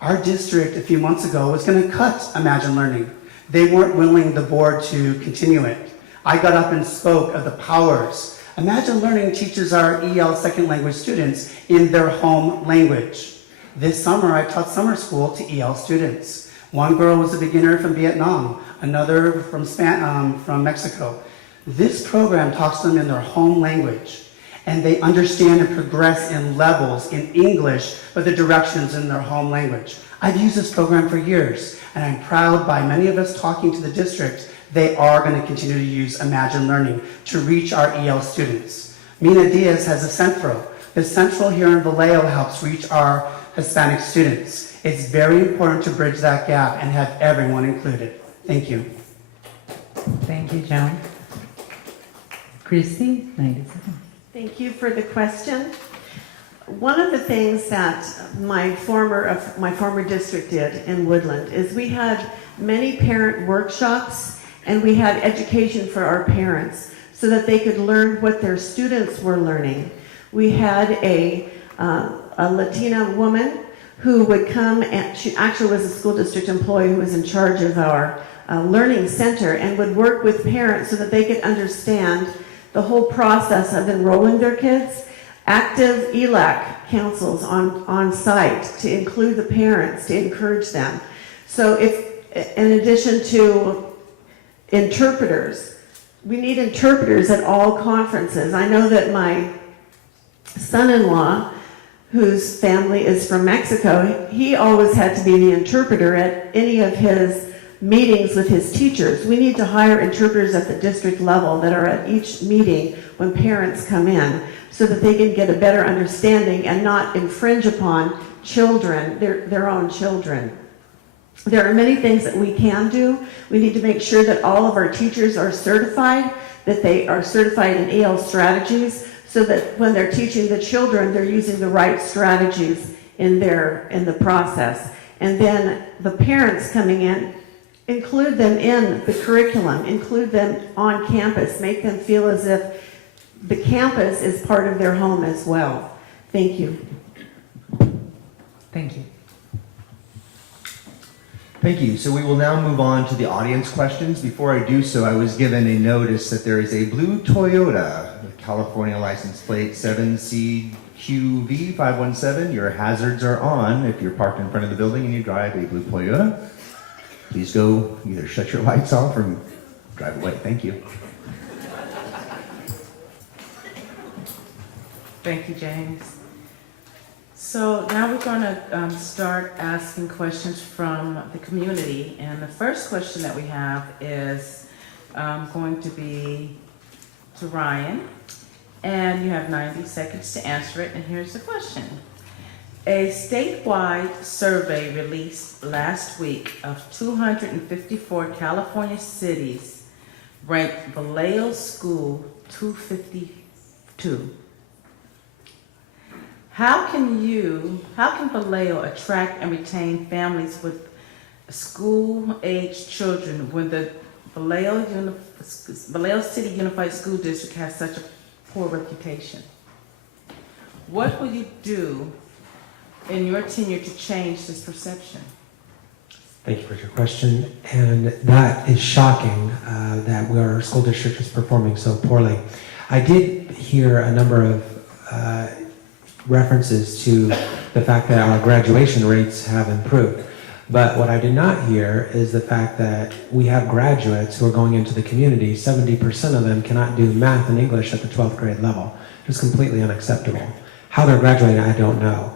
Our district a few months ago was going to cut Imagine Learning. They weren't willing, the board, to continue it. I got up and spoke of the powers. Imagine Learning teaches our EL second language students in their home language. This summer, I taught summer school to EL students. One girl was a beginner from Vietnam, another from Mexico. This program talks to them in their home language, and they understand and progress in levels in English, but the directions in their home language. I've used this program for years, and I'm proud by many of us talking to the district, they are going to continue to use Imagine Learning to reach our EL students. Mina Diaz has a Centro. The Central here in Vallejo helps reach our Hispanic students. It's very important to bridge that gap and have everyone included. Thank you. Thank you, John. Christy, 90 seconds. Thank you for the question. One of the things that my former district did in Woodland is we had many parent workshops And we had education for our parents so that they could learn what their students were learning. We had a Latina woman who would come, and she actually was a school district employee who was in charge of our learning center and would work with parents so that they could understand the whole process of enrolling their kids. Active ELAC councils on site to include the parents, to encourage them. So if, in addition to interpreters, we need interpreters at all conferences. I know that my son-in-law, whose family is from Mexico, he always had to be the interpreter at any of his meetings with his teachers. We need to hire interpreters at the district level that are at each meeting when parents come in so that they can get a better understanding and not infringe upon children, their own children. There are many things that we can do. We need to make sure that all of our teachers are certified, that they are certified in EL strategies, so that when they're teaching the children, they're using the right strategies in the process. And then the parents coming in, include them in the curriculum, include them on campus, make them feel as if the campus is part of their home as well. Thank you. Thank you. Thank you. So we will now move on to the audience questions. Before I do so, I was given a notice that there is a blue Toyota with California license plate 7CQV517. Your hazards are on if you're parked in front of the building and you drive a blue Toyota. Please go either shut your lights off or drive away. Thank you. Thank you, James. So now we're going to start asking questions from the community. And the first question that we have is going to be to Ryan. And you have 90 seconds to answer it. And here's the question. A statewide survey released last week of 254 California cities ranked Vallejo School 252. How can Vallejo attract and retain families with school-aged children when the Vallejo City Unified School District has such a poor reputation? What will you do in your tenure to change this perception? Thank you for your question. And that is shocking that our school district is performing so poorly. I did hear a number of references to the fact that our graduation rates have improved. But what I did not hear is the fact that we have graduates who are going into the community. 70% of them cannot do math and English at the 12th grade level. It's completely unacceptable. How they're graduating, I don't know.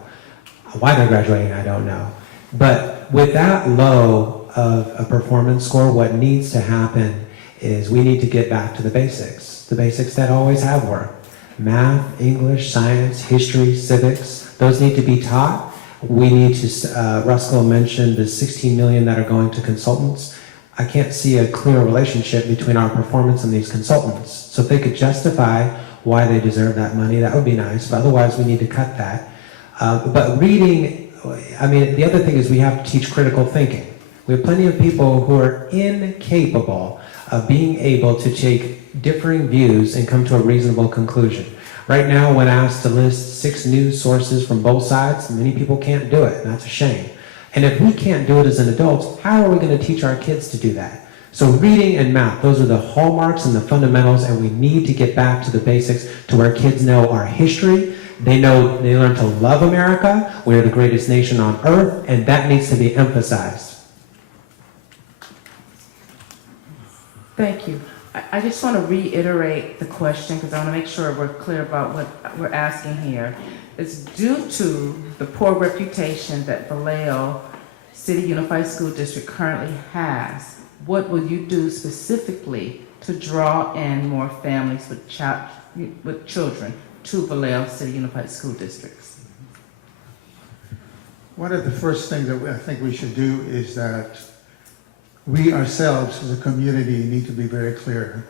Why they're graduating, I don't know. But with that low of a performance score, what needs to happen is we need to get back to the basics that always have worked. Math, English, science, history, civics, those need to be taught. We need to, Ruskell mentioned the 16 million that are going to consultants. I can't see a clear relationship between our performance and these consultants. So if they could justify why they deserve that money, that would be nice, but otherwise we need to cut that. But reading, I mean, the other thing is we have to teach critical thinking. We have plenty of people who are incapable of being able to take differing views and come to a reasonable conclusion. Right now, when asked to list 6 news sources from both sides, many people can't do it, and that's a shame. And if we can't do it as an adult, how are we going to teach our kids to do that? So reading and math, those are the hallmarks and the fundamentals, and we need to get back to the basics to where kids know our history. They learn to love America. We are the greatest nation on earth, and that needs to be emphasized. Thank you. I just want to reiterate the question because I want to make sure we're clear about what we're asking here. It's due to the poor reputation that Vallejo City Unified School District currently has. What will you do specifically to draw in more families with children to Vallejo City Unified School Districts? One of the first things that I think we should do is that we ourselves as a community need to be very clear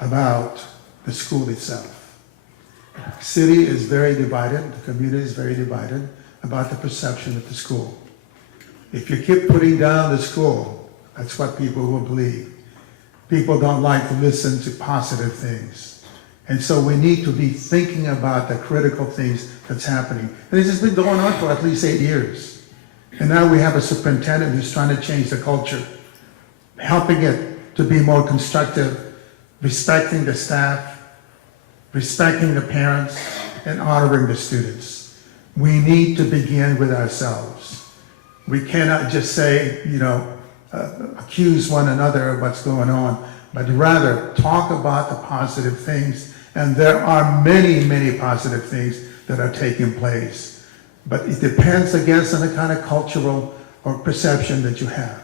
about the school itself. The city is very divided, the community is very divided about the perception of the school. If you keep putting down the school, that's what people will believe. People don't like to listen to positive things. And so we need to be thinking about the critical things that's happening. And this has been going on for at least 8 years. And now we have a superintendent who's trying to change the culture, helping it to be more constructive, respecting the staff, respecting the parents, and honoring the students. We need to begin with ourselves. We cannot just say, accuse one another of what's going on, but rather talk about the positive things. And there are many, many positive things that are taking place. But it depends, again, on the kind of cultural or perception that you have.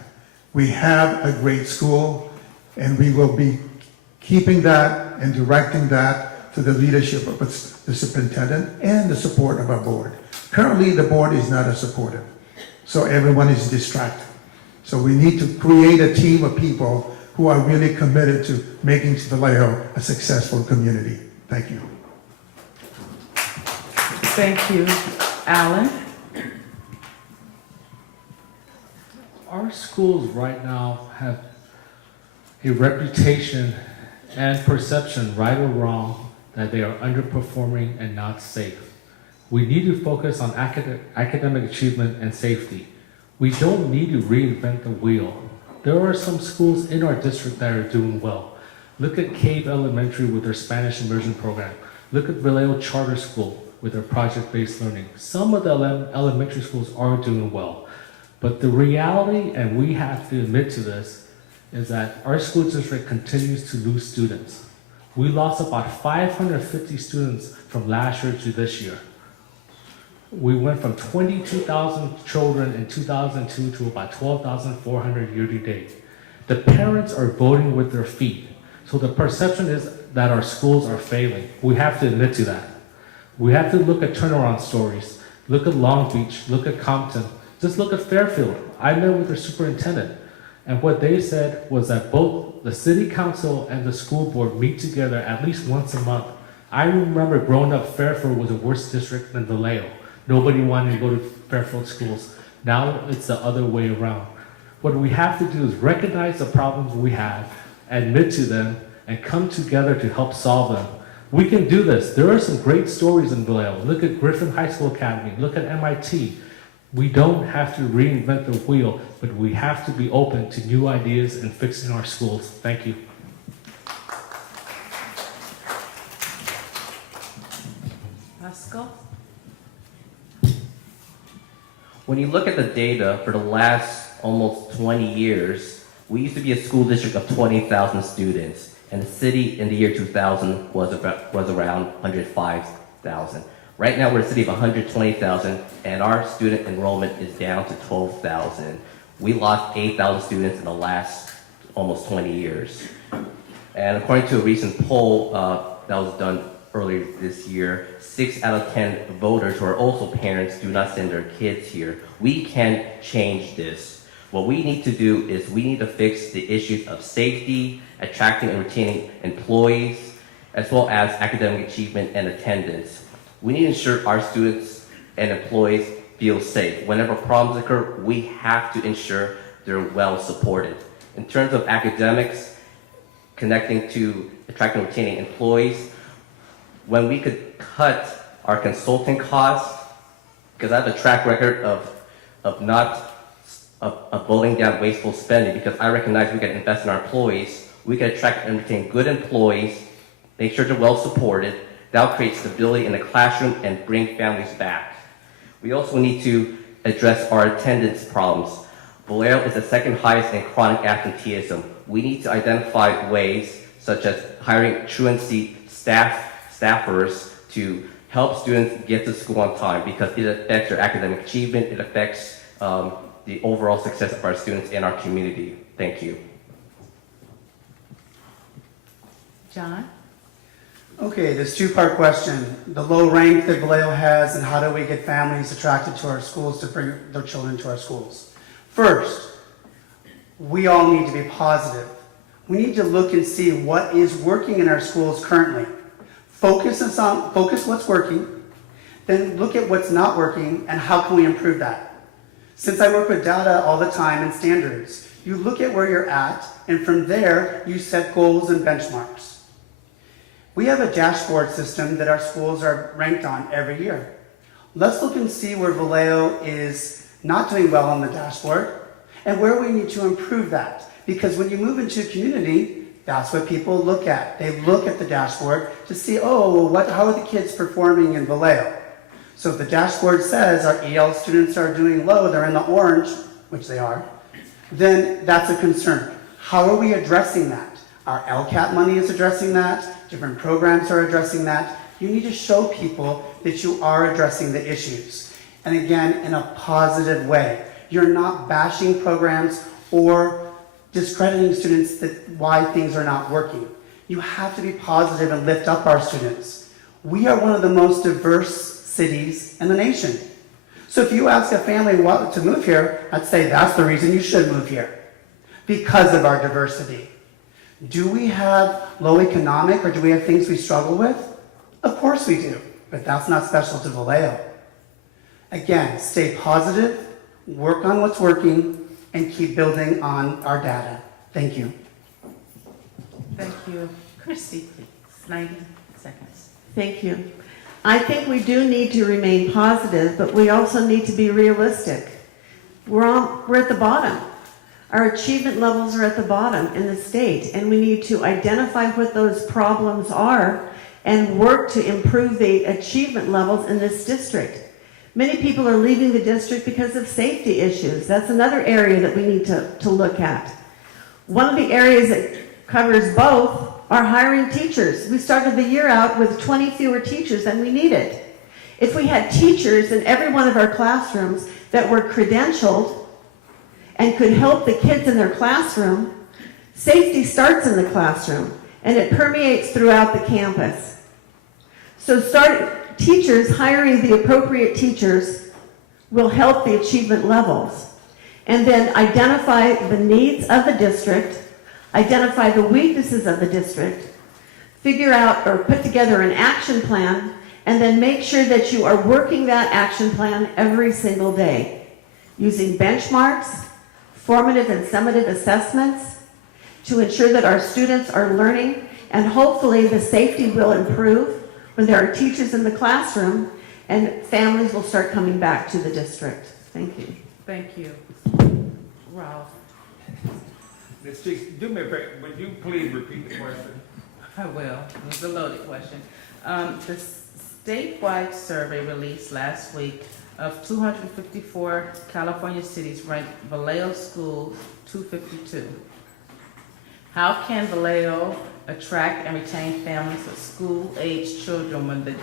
We have a great school, and we will be keeping that and directing that to the leadership of the superintendent and the support of our board. Currently, the board is not as supportive, so everyone is distracted. So we need to create a team of people who are really committed to making Vallejo a successful community. Thank you. Thank you, Alan. Our schools right now have a reputation and perception, right or wrong, that they are underperforming and not safe. We need to focus on academic achievement and safety. We don't need to reinvent the wheel. There are some schools in our district that are doing well. Look at Cave Elementary with their Spanish immersion program. Look at Vallejo Charter School with their project-based learning. Some of the elementary schools are doing well. But the reality, and we have to admit to this, is that our school district continues to lose students. We lost about 550 students from last year to this year. We went from 22,000 children in 2002 to about 12,400 year to date. The parents are voting with their feet. So the perception is that our schools are failing. We have to admit to that. We have to look at turnaround stories. Look at Long Beach, look at Compton, just look at Fairfield. I met with their superintendent, and what they said was that both the city council and the school board meet together at least once a month. I remember growing up, Fairfield was a worse district than Vallejo. Nobody wanted to go to Fairfield schools. Now it's the other way around. What we have to do is recognize the problems we have, admit to them, and come together to help solve them. We can do this. There are some great stories in Vallejo. Look at Griffin High School Academy. Look at MIT. We don't have to reinvent the wheel, but we have to be open to new ideas and fixing our schools. Thank you. Pascal? When you look at the data for the last almost 20 years, we used to be a school district of 20,000 students, and the city in the year 2000 was around 105,000. Right now, we're a city of 120,000, and our student enrollment is down to 12,000. We lost 8,000 students in the last almost 20 years. And according to a recent poll that was done earlier this year, 6 out of 10 voters who are also parents do not send their kids here. We can change this. What we need to do is we need to fix the issues of safety, attracting and retaining employees, as well as academic achievement and attendance. We need to ensure our students and employees feel safe. Whenever problems occur, we have to ensure they're well supported. In terms of academics, connecting to attracting and retaining employees, when we could cut our consulting costs, because I have a track record of bullying down wasteful spending, because I recognize we can invest in our employees, we can attract and retain good employees, make sure they're well supported. That'll create stability in the classroom and bring families back. We also need to address our attendance problems. Vallejo is the second highest in chronic absenteeism. We need to identify ways such as hiring truancy staffers to help students get to school on time, because it affects their academic achievement, it affects the overall success of our students and our community. Thank you. John? Okay, this two-part question. The low rank that Vallejo has, and how do we get families attracted to our schools to bring their children to our schools? First, we all need to be positive. We need to look and see what is working in our schools currently. Focus what's working, then look at what's not working and how can we improve that. Since I work with data all the time and standards, You look at where you're at, and from there, you set goals and benchmarks. We have a dashboard system that our schools are ranked on every year. Let's look and see where Vallejo is not doing well on the dashboard and where we need to improve that. Because when you move into a community, that's what people look at. They look at the dashboard to see, oh, well, how are the kids performing in Vallejo? So if the dashboard says our EL students are doing low, they're in the orange, which they are, then that's a concern. How are we addressing that? Our LCAT money is addressing that. Different programs are addressing that. You need to show people that you are addressing the issues. And again, in a positive way. You're not bashing programs or discrediting students that why things are not working. You have to be positive and lift up our students. We are one of the most diverse cities in the nation. So if you ask a family to move here, I'd say that's the reason you should move here, because of our diversity. Do we have low economic or do we have things we struggle with? Of course we do, but that's not special to Vallejo. Again, stay positive, work on what's working, and keep building on our data. Thank you. Thank you. Christy, please, 90 seconds. Thank you. I think we do need to remain positive, but we also need to be realistic. We're at the bottom. Our achievement levels are at the bottom in the state, and we need to identify what those problems are and work to improve the achievement levels in this district. Many people are leaving the district because of safety issues. That's another area that we need to look at. One of the areas that covers both are hiring teachers. We started the year out with 20 fewer teachers than we needed. If we had teachers in every one of our classrooms that were credentialed and could help the kids in their classroom, safety starts in the classroom and it permeates throughout the campus. So teachers, hiring the appropriate teachers will help the achievement levels. And then identify the needs of the district, identify the weaknesses of the district, figure out or put together an action plan, and then make sure that you are working that action plan every single day, using benchmarks, formative and summative assessments to ensure that our students are learning, and hopefully the safety will improve when there are teachers in the classroom and families will start coming back to the district. Thank you. Thank you. Ralph. Ms. Cheeks, do me a favor, would you please repeat the question? I will. It was a loaded question. The statewide survey released last week of 254 California cities ranked Vallejo schools 252. How can Vallejo attract and retain families with school-aged children when the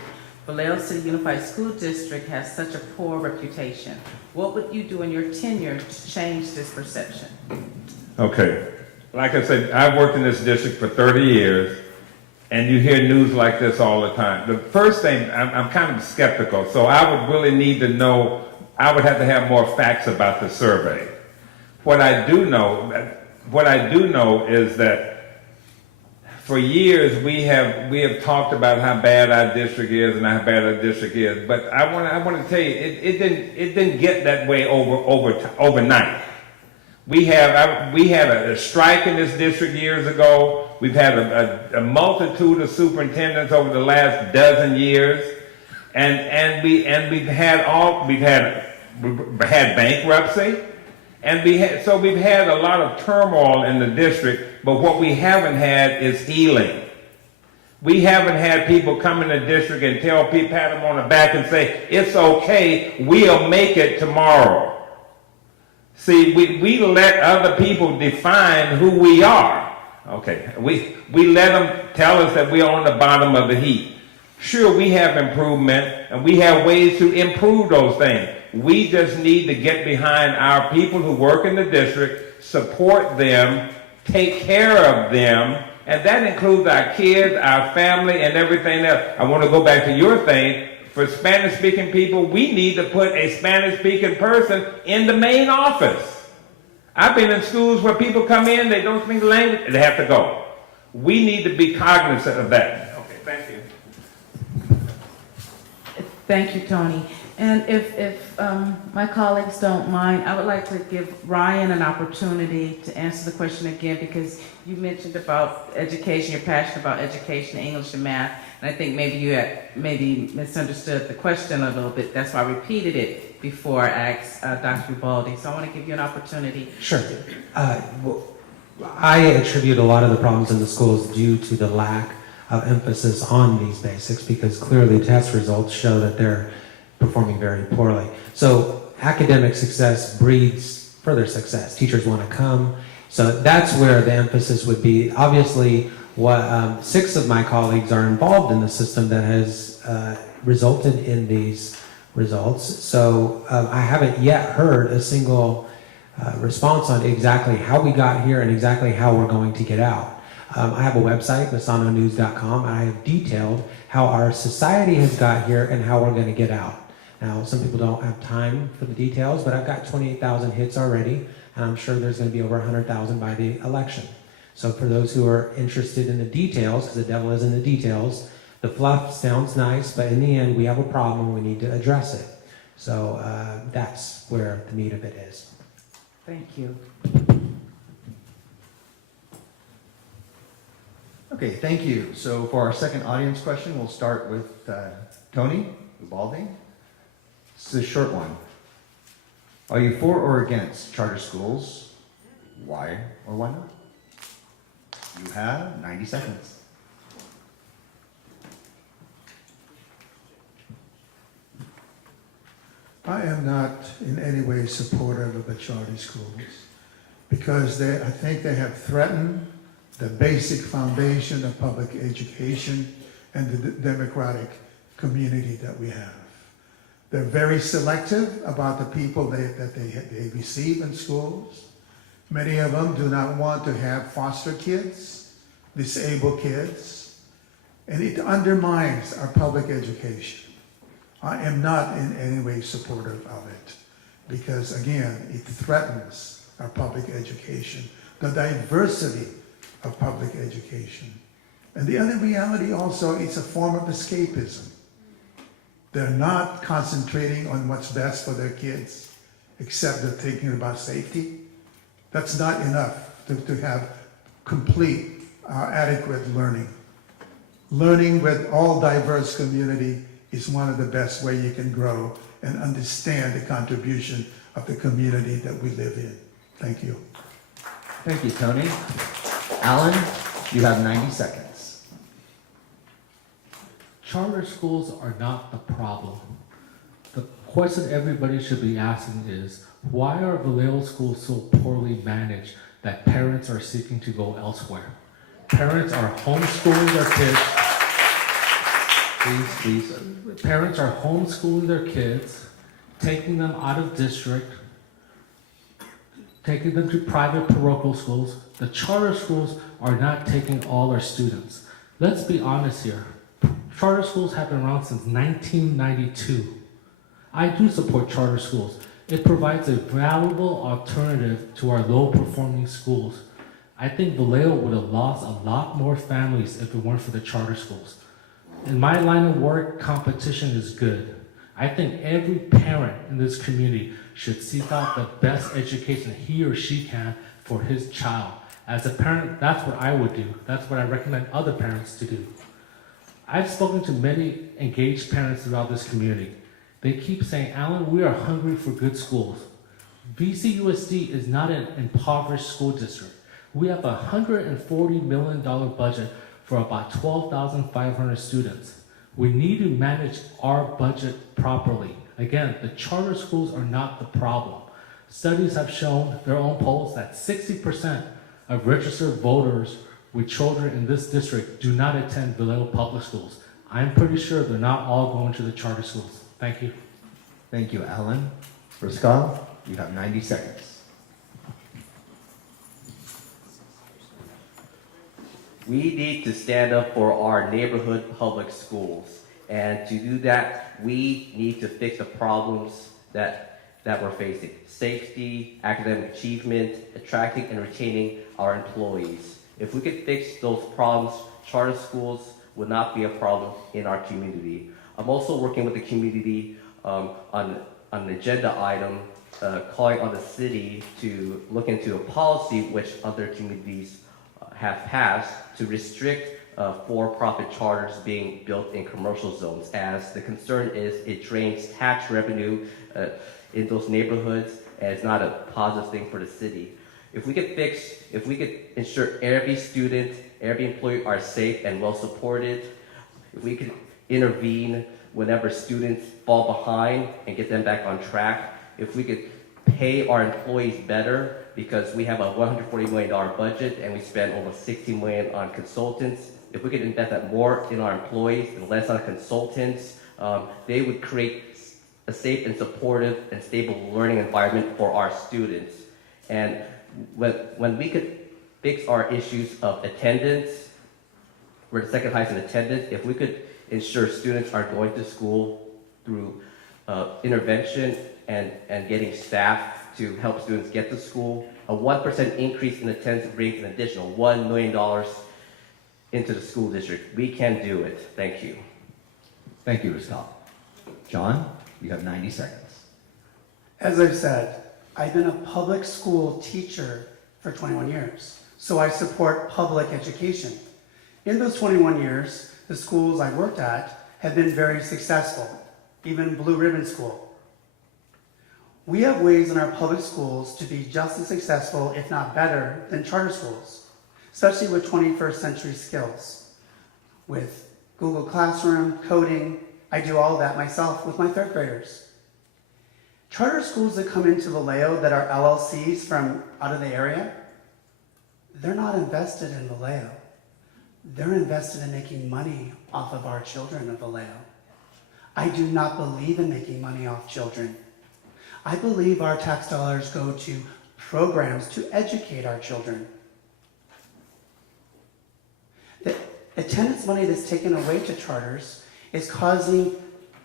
Vallejo City Unified School District has such a poor reputation? What would you do in your tenure to change this perception? Okay. Like I said, I've worked in this district for 30 years, and you hear news like this all the time. The first thing, I'm kind of skeptical, so I would really need to know, I would have to have more facts about the survey. What I do know is that for years we have talked about how bad our district is and how bad our district is, but I want to tell you, it didn't get that way overnight. We had a strike in this district years ago. We've had a multitude of superintendents over the last dozen years, and we've had bankruptcy, and we've had a lot of turmoil in the district. But what we haven't had is healing. We haven't had people come in the district and tell people, pat them on the back and say, "It's okay, we'll make it tomorrow." See, we let other people define who we are. Okay, we let them tell us that we're on the bottom of the heap. Sure, we have improvement, and we have ways to improve those things. We just need to get behind our people who work in the district, support them, take care of them, and that includes our kids, our family, and everything else. I want to go back to your thing. For Spanish-speaking people, we need to put a Spanish-speaking person in the main office. I've been in schools where people come in, they don't speak the language, they have to go. We need to be cognizant of that. Okay, thank you. Thank you, Tony. And if my colleagues don't mind, I would like to give Ryan an opportunity to answer the question again, because you mentioned about education, you're passionate about education, English and math, and I think maybe you had misunderstood the question a little bit. That's why I repeated it before I asked Dr. Ubaldi. So I want to give you an opportunity. Sure. Well, I attribute a lot of the problems in the schools due to the lack of emphasis on these basics, because clearly test results show that they're performing very poorly. So academic success breeds further success. Teachers want to come. So that's where the emphasis would be. Obviously, 6 of my colleagues are involved in the system that has resulted in these results. So I haven't yet heard a single response on exactly how we got here and exactly how we're going to get out. I have a website, masanonews.com, and I have detailed how our society has got here and how we're going to get out. Now, some people don't have time for the details, but I've got 28,000 hits already, and I'm sure there's going to be over 100,000 by the election. So for those who are interested in the details, because the devil is in the details, the fluff sounds nice, but in the end, we have a problem and we need to address it. So that's where the meat of it is. Thank you. Okay, thank you. So for our second audience question, we'll start with Tony Ubaldi. This is a short one. Are you for or against charter schools? Why or why not? You have 90 seconds. I am not in any way supportive of the charter schools because I think they have threatened the basic foundation of public education and the democratic community that we have. They're very selective about the people that they receive in schools. Many of them do not want to have foster kids, disabled kids, and it undermines our public education. I am not in any way supportive of it because, again, it threatens our public education, the diversity of public education. And the other reality also, it's a form of escapism. They're not concentrating on what's best for their kids, except they're thinking about safety. That's not enough to have complete, adequate learning. Learning with all diverse community is one of the best ways you can grow and understand the contribution of the community that we live in. Thank you. Thank you, Tony. Alan, you have 90 seconds. Charter schools are not the problem. The question everybody should be asking is, why are Vallejo schools so poorly managed that parents are seeking to go elsewhere? Parents are homeschooling their kids. Please. Parents are homeschooling their kids, taking them out of district, taking them to private parochial schools. The charter schools are not taking all our students. Let's be honest here. Charter schools have been around since 1992. I do support charter schools. It provides a valuable alternative to our low-performing schools. I think Vallejo would have lost a lot more families if it weren't for the charter schools. In my line of work, competition is good. I think every parent in this community should seek out the best education he or she can for his child. As a parent, that's what I would do. That's what I recommend other parents to do. I've spoken to many engaged parents throughout this community. They keep saying, Alan, we are hungry for good schools. VCUSD is not an impoverished school district. We have a $140 million budget for about 12,500 students. We need to manage our budget properly. Again, the charter schools are not the problem. Studies have shown, their own polls, that 60% of registered voters with children in this district do not attend Vallejo public schools. I'm pretty sure they're not all going to the charter schools. Thank you. Thank you, Alan. Rascal, you have 90 seconds. We need to stand up for our neighborhood public schools. And to do that, we need to fix the problems that we're facing. Safety, academic achievement, attracting and retaining our employees. If we could fix those problems, charter schools would not be a problem in our community. I'm also working with the community on an agenda item, calling on the city to look into a policy which other communities have passed to restrict for-profit charters being built in commercial zones, as the concern is it drains tax revenue in those neighborhoods, and it's not a positive thing for the city. If we could ensure every student, every employee are safe and well supported, if we could intervene whenever students fall behind and get them back on track, if we could pay our employees better, because we have a $140 million budget and we spend almost $60 million on consultants. If we could invest that more in our employees and less on consultants, they would create a safe and supportive and stable learning environment for our students. And when we could fix our issues of attendance, we're the second highest in attendance. If we could ensure students are going to school through intervention and getting staff to help students get to school, a 1% increase in attendance brings an additional $1 million into the school district. We can do it. Thank you. Thank you, Riscal. John, you have 90 seconds. As I've said, I've been a public school teacher for 21 years, so I support public education. In those 21 years, the schools I worked at have been very successful, even Blue Ribbon School. We have ways in our public schools to be just as successful, if not better, than charter schools, especially with 21st century skills. With Google Classroom, coding, I do all of that myself with my third graders. Charter schools that come into Vallejo that are LLCs from out of the area, they're not invested in Vallejo. They're invested in making money off of our children of Vallejo. I do not believe in making money off children. I believe our tax dollars go to programs to educate our children. The attendance money that's taken away to charters is causing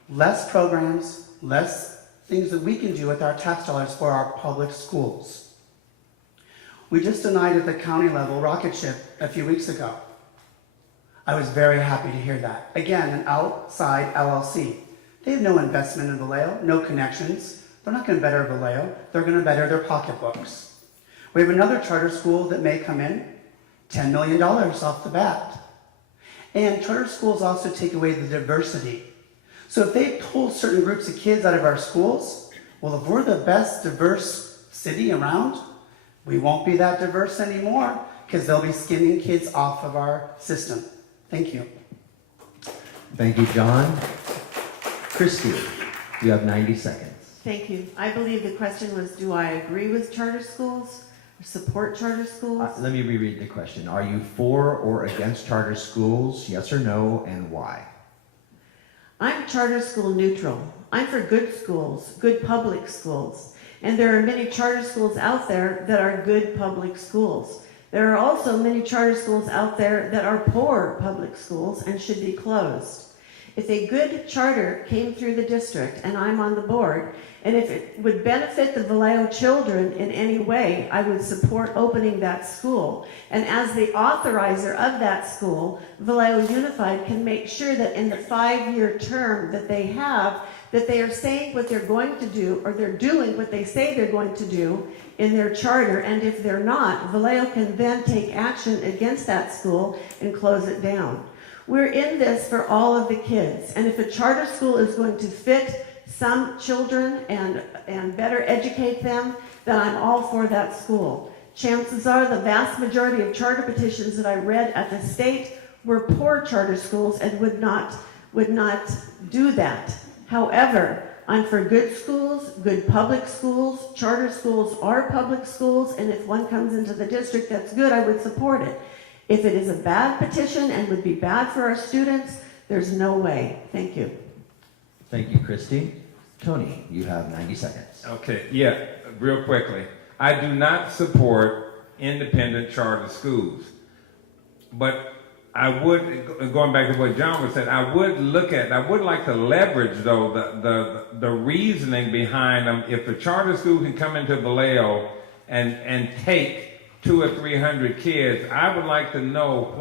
less programs, less things that we can do with our tax dollars for our public schools. We just denied at the county level rocket ship a few weeks ago. I was very happy to hear that. Again, an outside LLC. They have no investment in Vallejo, no connections. They're not going to better Vallejo. They're going to better their pocketbooks. We have another charter school that may come in, $10 million off the bat. And charter schools also take away the diversity. So if they pull certain groups of kids out of our schools, well, if we're the best diverse city around, we won't be that diverse anymore because they'll be skimming kids off of our system. Thank you. Thank you, John. Christy, you have 90 seconds. Thank you. I believe the question was, do I agree with charter schools or support charter schools? Let me reread the question. Are you for or against charter schools? Yes or no, and why? I'm charter school neutral. I'm for good schools, good public schools. And there are many charter schools out there that are good public schools. There are also many charter schools out there that are poor public schools and should be closed. If a good charter came through the district, and I'm on the board, and if it would benefit the Vallejo children in any way, I would support opening that school. And as the authorizer of that school, Vallejo Unified can make sure that in the 5-year term that they have, that they are saying what they're going to do, or they're doing what they say they're going to do in their charter. And if they're not, Vallejo can then take action against that school and close it down. We're in this for all of the kids. And if a charter school is going to fit some children and better educate them, then I'm all for that school. Chances are the vast majority of charter petitions that I read at the state were poor charter schools and would not do that. However, I'm for good schools, good public schools. Charter schools are public schools, and if one comes into the district that's good, I would support it. If it is a bad petition and would be bad for our students, there's no way. Thank you. Thank you, Christy. Tony, you have 90 seconds. Okay, yeah, real quickly. I do not support independent charter schools. But I would, going back to what John was saying, I would like to leverage, though, the reasoning behind them. If a charter school can come into Vallejo and take 200 or 300 kids, I would like to know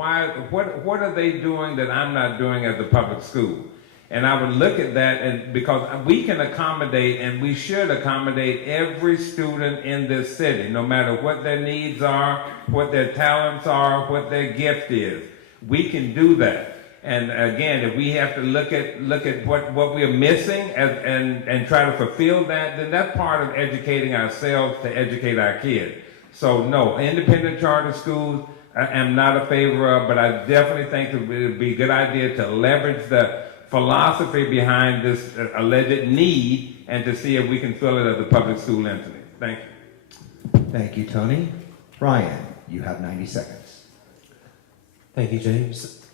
what are they doing that I'm not doing as a public school? And I would look at that, and because we can accommodate, and we should accommodate every student in this city, no matter what their needs are, what their talents are, what their gift is. We can do that. And again, if we have to look at what we're missing and try to fulfill that, then that's part of educating ourselves to educate our kids. So no, independent charter schools I am not a favor of, but I definitely think it would be a good idea to leverage the philosophy behind this alleged need and to see if we can fill it as a public school entity. Thank you. Thank you, Tony. Ryan, you have 90 seconds. Thank you, James.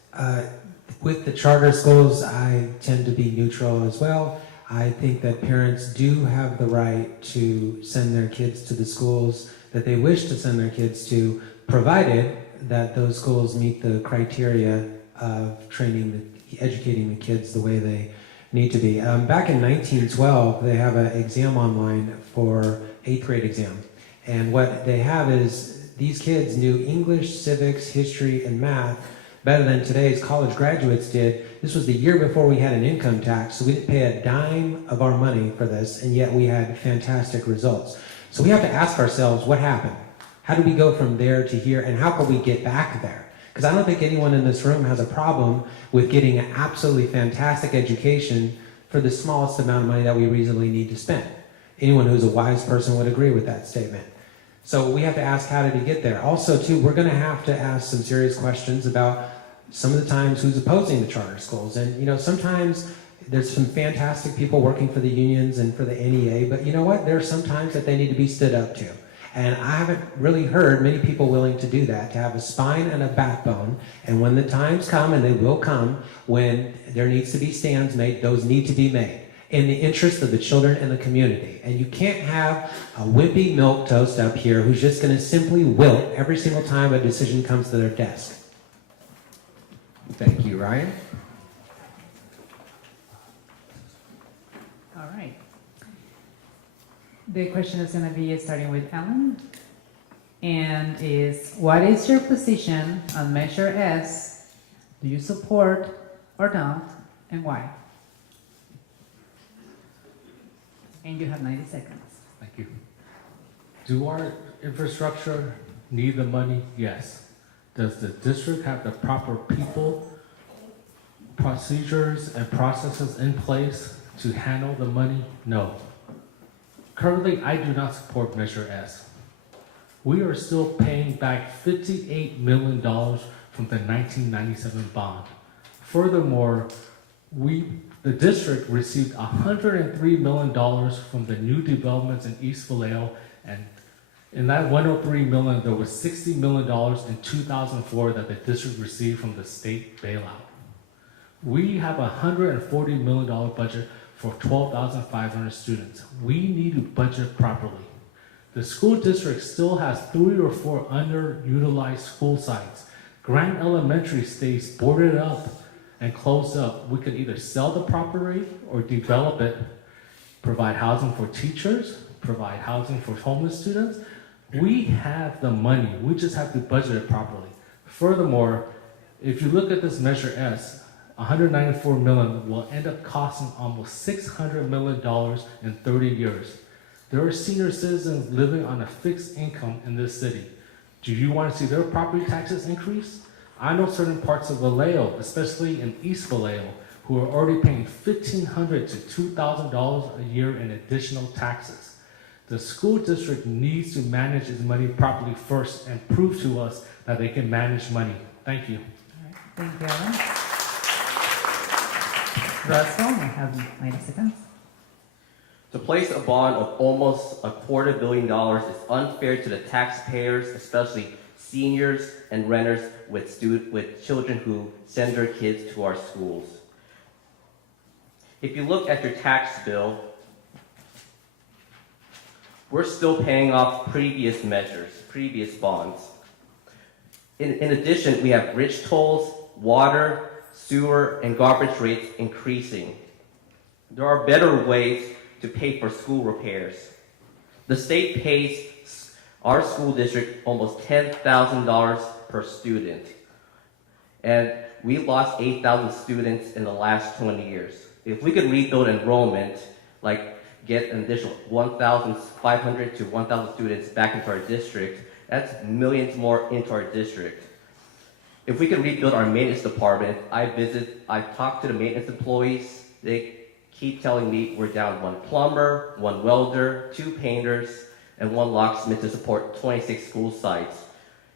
With the charter schools, I tend to be neutral as well. I think that parents do have the right to send their kids to the schools that they wish to send their kids to, provided that those schools meet the criteria of educating the kids the way they need to be. Back in 1912, they have an exam online for 8th grade exam. And what they have is these kids knew English, civics, history, and math better than today's college graduates did. This was the year before we had an income tax, so we didn't pay a dime of our money for this, and yet we had fantastic results. So we have to ask ourselves, what happened? How do we go from there to here, and how can we get back there? Because I don't think anyone in this room has a problem with getting an absolutely fantastic education for the smallest amount of money that we reasonably need to spend. Anyone who's a wise person would agree with that statement. So we have to ask, how did he get there? Also, too, we're going to have to ask some serious questions about some of the times who's opposing the charter schools. And, you know, sometimes there's some fantastic people working for the unions and for the NEA, but you know what? There are some times that they need to be stood up to. And I haven't really heard many people willing to do that, to have a spine and a backbone. And when the times come, and they will come, when there needs to be stands made, those need to be made in the interest of the children and the community. And you can't have a wimpy milquetoast up here who's just going to simply wilt every single time a decision comes to their desk. Thank you, Ryan. All right. The question is going to be starting with Ellen, and is, what is your position on Measure S? Do you support or not, and why? And you have 90 seconds. Thank you. Do our infrastructure need the money? Yes. Does the district have the proper people, procedures, and processes in place to handle the money? No. Currently, I do not support Measure S. We are still paying back $58 million from the 1997 bond. Furthermore, the district received $103 million from the new developments in East Vallejo, and in that $103 million, there was $60 million in 2004 that the district received from the state bailout. We have a $140 million budget for 12,500 students. We need to budget properly. The school district still has 3 or 4 underutilized school sites. Grant Elementary stays boarded up and closed up. We could either sell the property or develop it, provide housing for teachers, provide housing for homeless students. We have the money, we just have to budget it properly. Furthermore, if you look at this Measure S, $194 million will end up costing almost $600 million in 30 years. There are senior citizens living on a fixed income in this city. Do you want to see their property taxes increase? I know certain parts of Vallejo, especially in East Vallejo, who are already paying $1,500 to $2,000 a year in additional taxes. The school district needs to manage its money properly first and prove to us that they can manage money. Thank you. All right. Thank you, Ellen. Russell, I have 90 seconds. To place a bond of almost $250 million is unfair to the taxpayers, especially seniors and renters with children who send their kids to our schools. If you look at your tax bill, we're still paying off previous measures, previous bonds. In addition, we have bridge tolls, water, sewer, and garbage rates increasing. There are better ways to pay for school repairs. The state pays our school district almost $10,000 per student. And we lost 8,000 students in the last 20 years. If we could rebuild enrollment, like get an additional 1,500 to 1,000 students back into our district, that's millions more into our district. If we could rebuild our maintenance department, I talk to the maintenance employees, they keep telling me we're down 1 plumber, 1 welder, 2 painters, and 1 locksmith to support 26 school sites.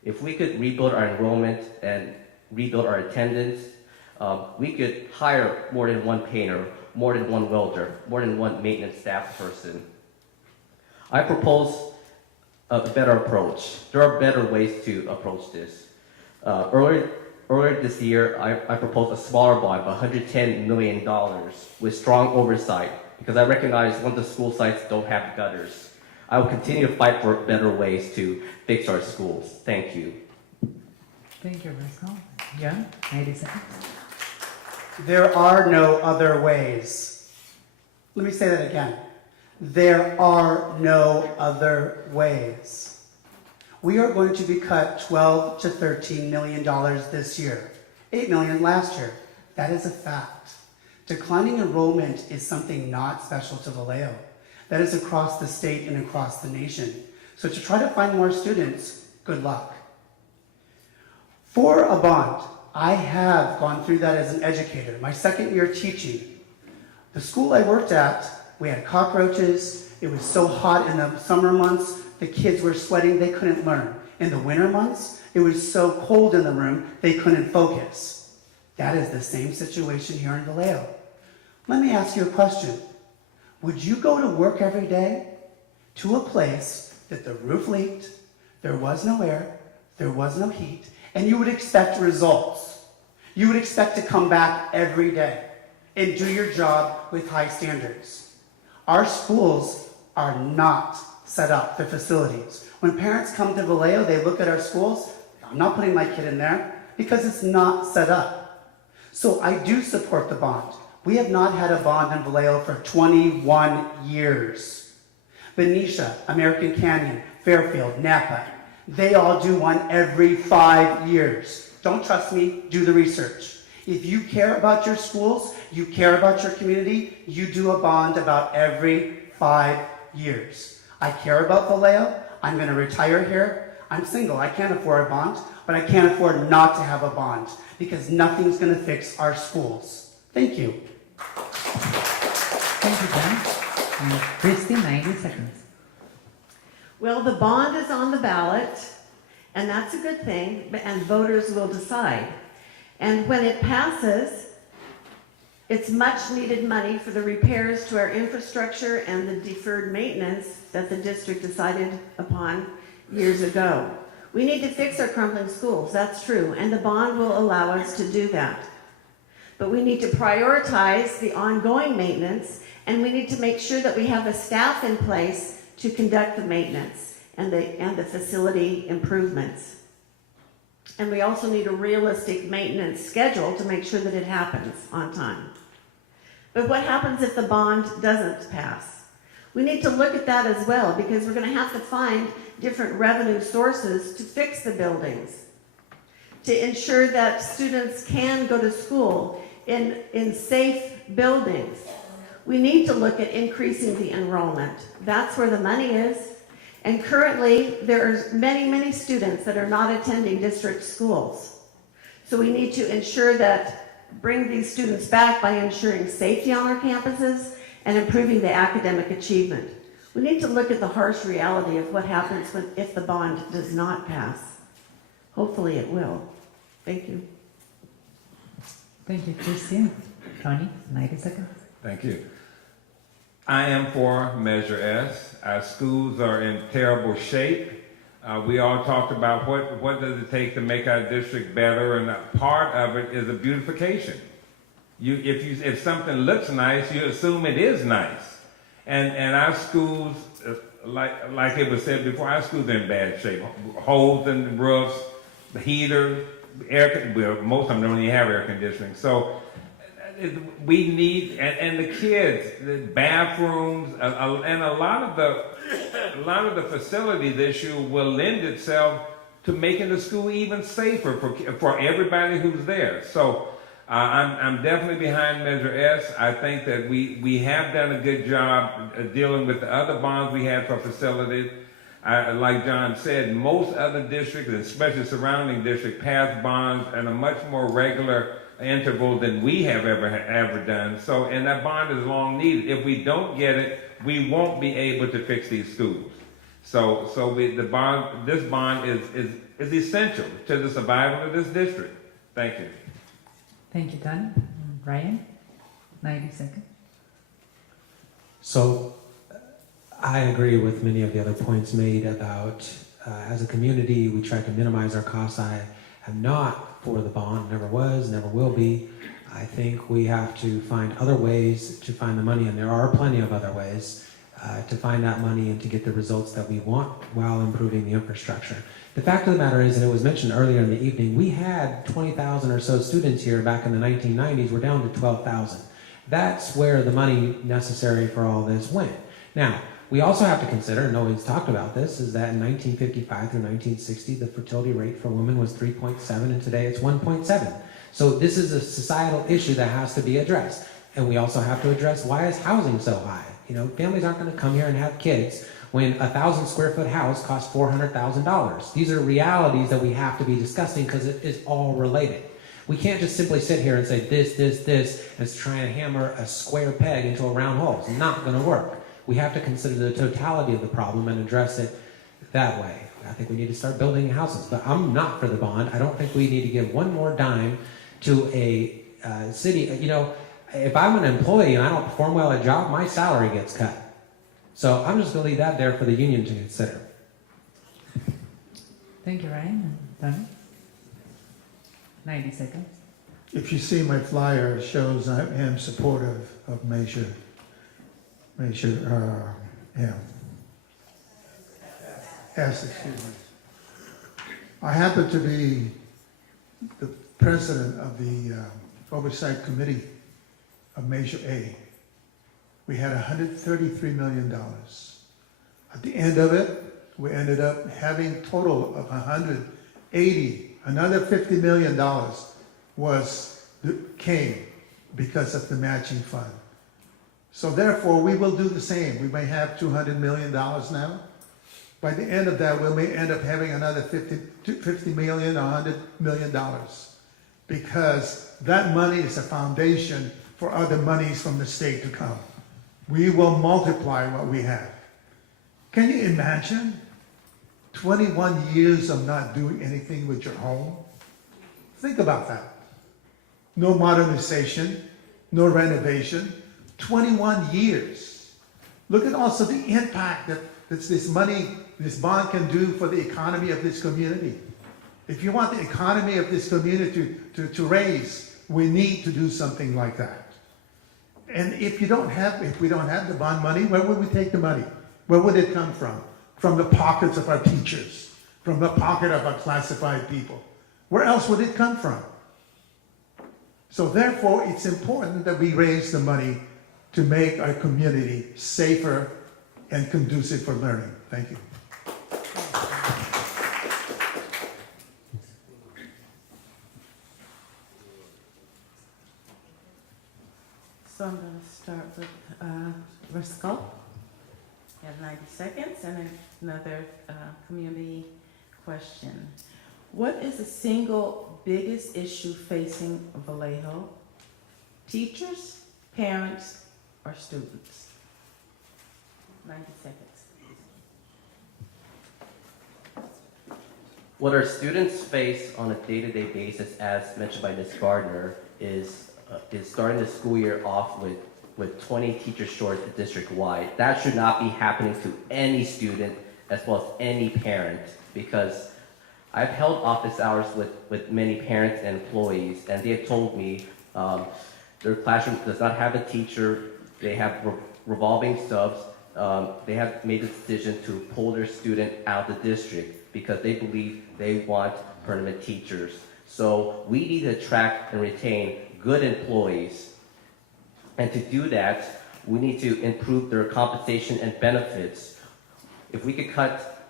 If we could rebuild our enrollment and rebuild our attendance, we could hire more than 1 painter, more than 1 welder, more than 1 maintenance staff person. I propose a better approach. There are better ways to approach this. Earlier this year, I proposed a smaller bond of $110 million with strong oversight because I recognize one of the school sites don't have gutters. I will continue to fight for better ways to fix our schools. Thank you. Thank you, Russell. John, 90 seconds. There are no other ways. Let me say that again. There are no other ways. We are going to be cut $12 to $13 million this year, $8 million last year. That is a fact. Declining enrollment is something not special to Vallejo. That is across the state and across the nation. So to try to find more students, good luck. For a bond, I have gone through that as an educator. My second year teaching, the school I worked at, we had cockroaches. It was so hot in the summer months, the kids were sweating, they couldn't learn. In the winter months, it was so cold in the room, they couldn't focus. That is the same situation here in Vallejo. Let me ask you a question. Would you go to work every day to a place that the roof leaked, there was no air, there was no heat, and you would expect results? You would expect to come back every day and do your job with high standards. Our schools are not set up for facilities. When parents come to Vallejo, they look at our schools, I'm not putting my kid in there because it's not set up. So I do support the bond. We have not had a bond in Vallejo for 21 years. Benicia, American Canyon, Fairfield, Napa, they all do one every 5 years. Don't trust me, do the research. If you care about your schools, you care about your community, you do a bond about every 5 years. I care about Vallejo. I'm going to retire here. I'm single. I can't afford a bond, but I can't afford not to have a bond because nothing's going to fix our schools. Thank you. Thank you, John. And Christy, 90 seconds. Well, the bond is on the ballot, and that's a good thing, and voters will decide. And when it passes, it's much needed money for the repairs to our infrastructure and the deferred maintenance that the district decided upon years ago. We need to fix our crumbling schools, that's true, and the bond will allow us to do that. But we need to prioritize the ongoing maintenance, and we need to make sure that we have the staff in place to conduct the maintenance and the facility improvements. And we also need a realistic maintenance schedule to make sure that it happens on time. But what happens if the bond doesn't pass? We need to look at that as well because we're going to have to find different revenue sources to fix the buildings, to ensure that students can go to school in safe buildings. We need to look at increasing the enrollment. That's where the money is. And currently, there are many, many students that are not attending district schools. So we need to ensure that, bring these students back by ensuring safety on our campuses and improving the academic achievement. We need to look at the harsh reality of what happens if the bond does not pass. Hopefully it will. Thank you. Thank you, Christy. Tony, 90 seconds. Thank you. I am for Measure S. Our schools are in terrible shape. We all talked about what does it take to make our district better, and part of it is a beautification. If something looks nice, you assume it is nice. And our schools, like it was said before, our schools are in bad shape. Holes in the roofs, the heaters, most of them don't even have air conditioning. So we need, and the kids, the bathrooms, and a lot of the facilities issue will lend itself to making the school even safer for everybody who's there. So I'm definitely behind Measure S. I think that we have done a good job dealing with the other bonds we had for facilities. Like John said, most other districts, especially surrounding districts, pass bonds at a much more regular interval than we have ever done. So, and that bond is long needed. If we don't get it, we won't be able to fix these schools. So this bond is essential to the survival of this district. Thank you. Thank you, Don. Ryan, 90 seconds. So I agree with many of the other points made about as a community, we try to minimize our costs. I am not for the bond, never was, never will be. I think we have to find other ways to find the money, and there are plenty of other ways to find that money and to get the results that we want while improving the infrastructure. The fact of the matter is, and it was mentioned earlier in the evening, we had 20,000 or so students here back in the 1990s. We're down to 12,000. That's where the money necessary for all this went. Now, we also have to consider, and nobody's talked about this, is that in 1955 through 1960, the fertility rate for women was 3.7, and today it's 1.7. So this is a societal issue that has to be addressed. And we also have to address, why is housing so high? You know, families aren't going to come here and have kids when a 1,000 square foot house costs $400,000. These are realities that we have to be discussing because it is all related. We can't just simply sit here and say this, and try and hammer a square peg into a round hole. It's not going to work. We have to consider the totality of the problem and address it that way. I think we need to start building houses, but I'm not for the bond. I don't think we need to give one more dime to a city. You know, if I'm an employee and I don't perform well at a job, my salary gets cut. So I'm just going to leave that there for the union to consider. Thank you, Ryan. Don, 90 seconds. If you see my flyer, it shows I am supportive of Measure S, excuse me. I happen to be the president of the Oversight Committee of Measure A. We had $133 million. At the end of it, we ended up having a total of 180. Another $50 million came because of the matching fund. So therefore, we will do the same. We may have $200 million now. By the end of that, we may end up having another $50 million, $100 million, because that money is a foundation for other monies from the state to come. We will multiply what we have. Can you imagine 21 years of not doing anything with your home? Think about that. No modernization, no renovation, 21 years. Look at also the impact that this money, this bond can do for the economy of this community. If you want the economy of this community to raise, we need to do something like that. And if we don't have the bond money, where would we take the money? Where would it come from? From the pockets of our teachers, from the pocket of our classified people. Where else would it come from? So therefore, it's important that we raise the money to make our community safer and conducive for learning. Thank you. So I'm going to start with Risco. You have 90 seconds and another community question. What is the single biggest issue facing Vallejo? Teachers, parents, or students? 90 seconds. What our students face on a day-to-day basis, as mentioned by Ms. Gardner, is starting the school year off with 20 teachers short district-wide. That should not be happening to any student as well as any parent, because I've held office hours with many parents and employees, and they have told me their classroom does not have a teacher. They have revolving subs. They have made the decision to pull their student out of the district because they believe they want permanent teachers. So we need to attract and retain good employees. And to do that, we need to improve their compensation and benefits. If we could cut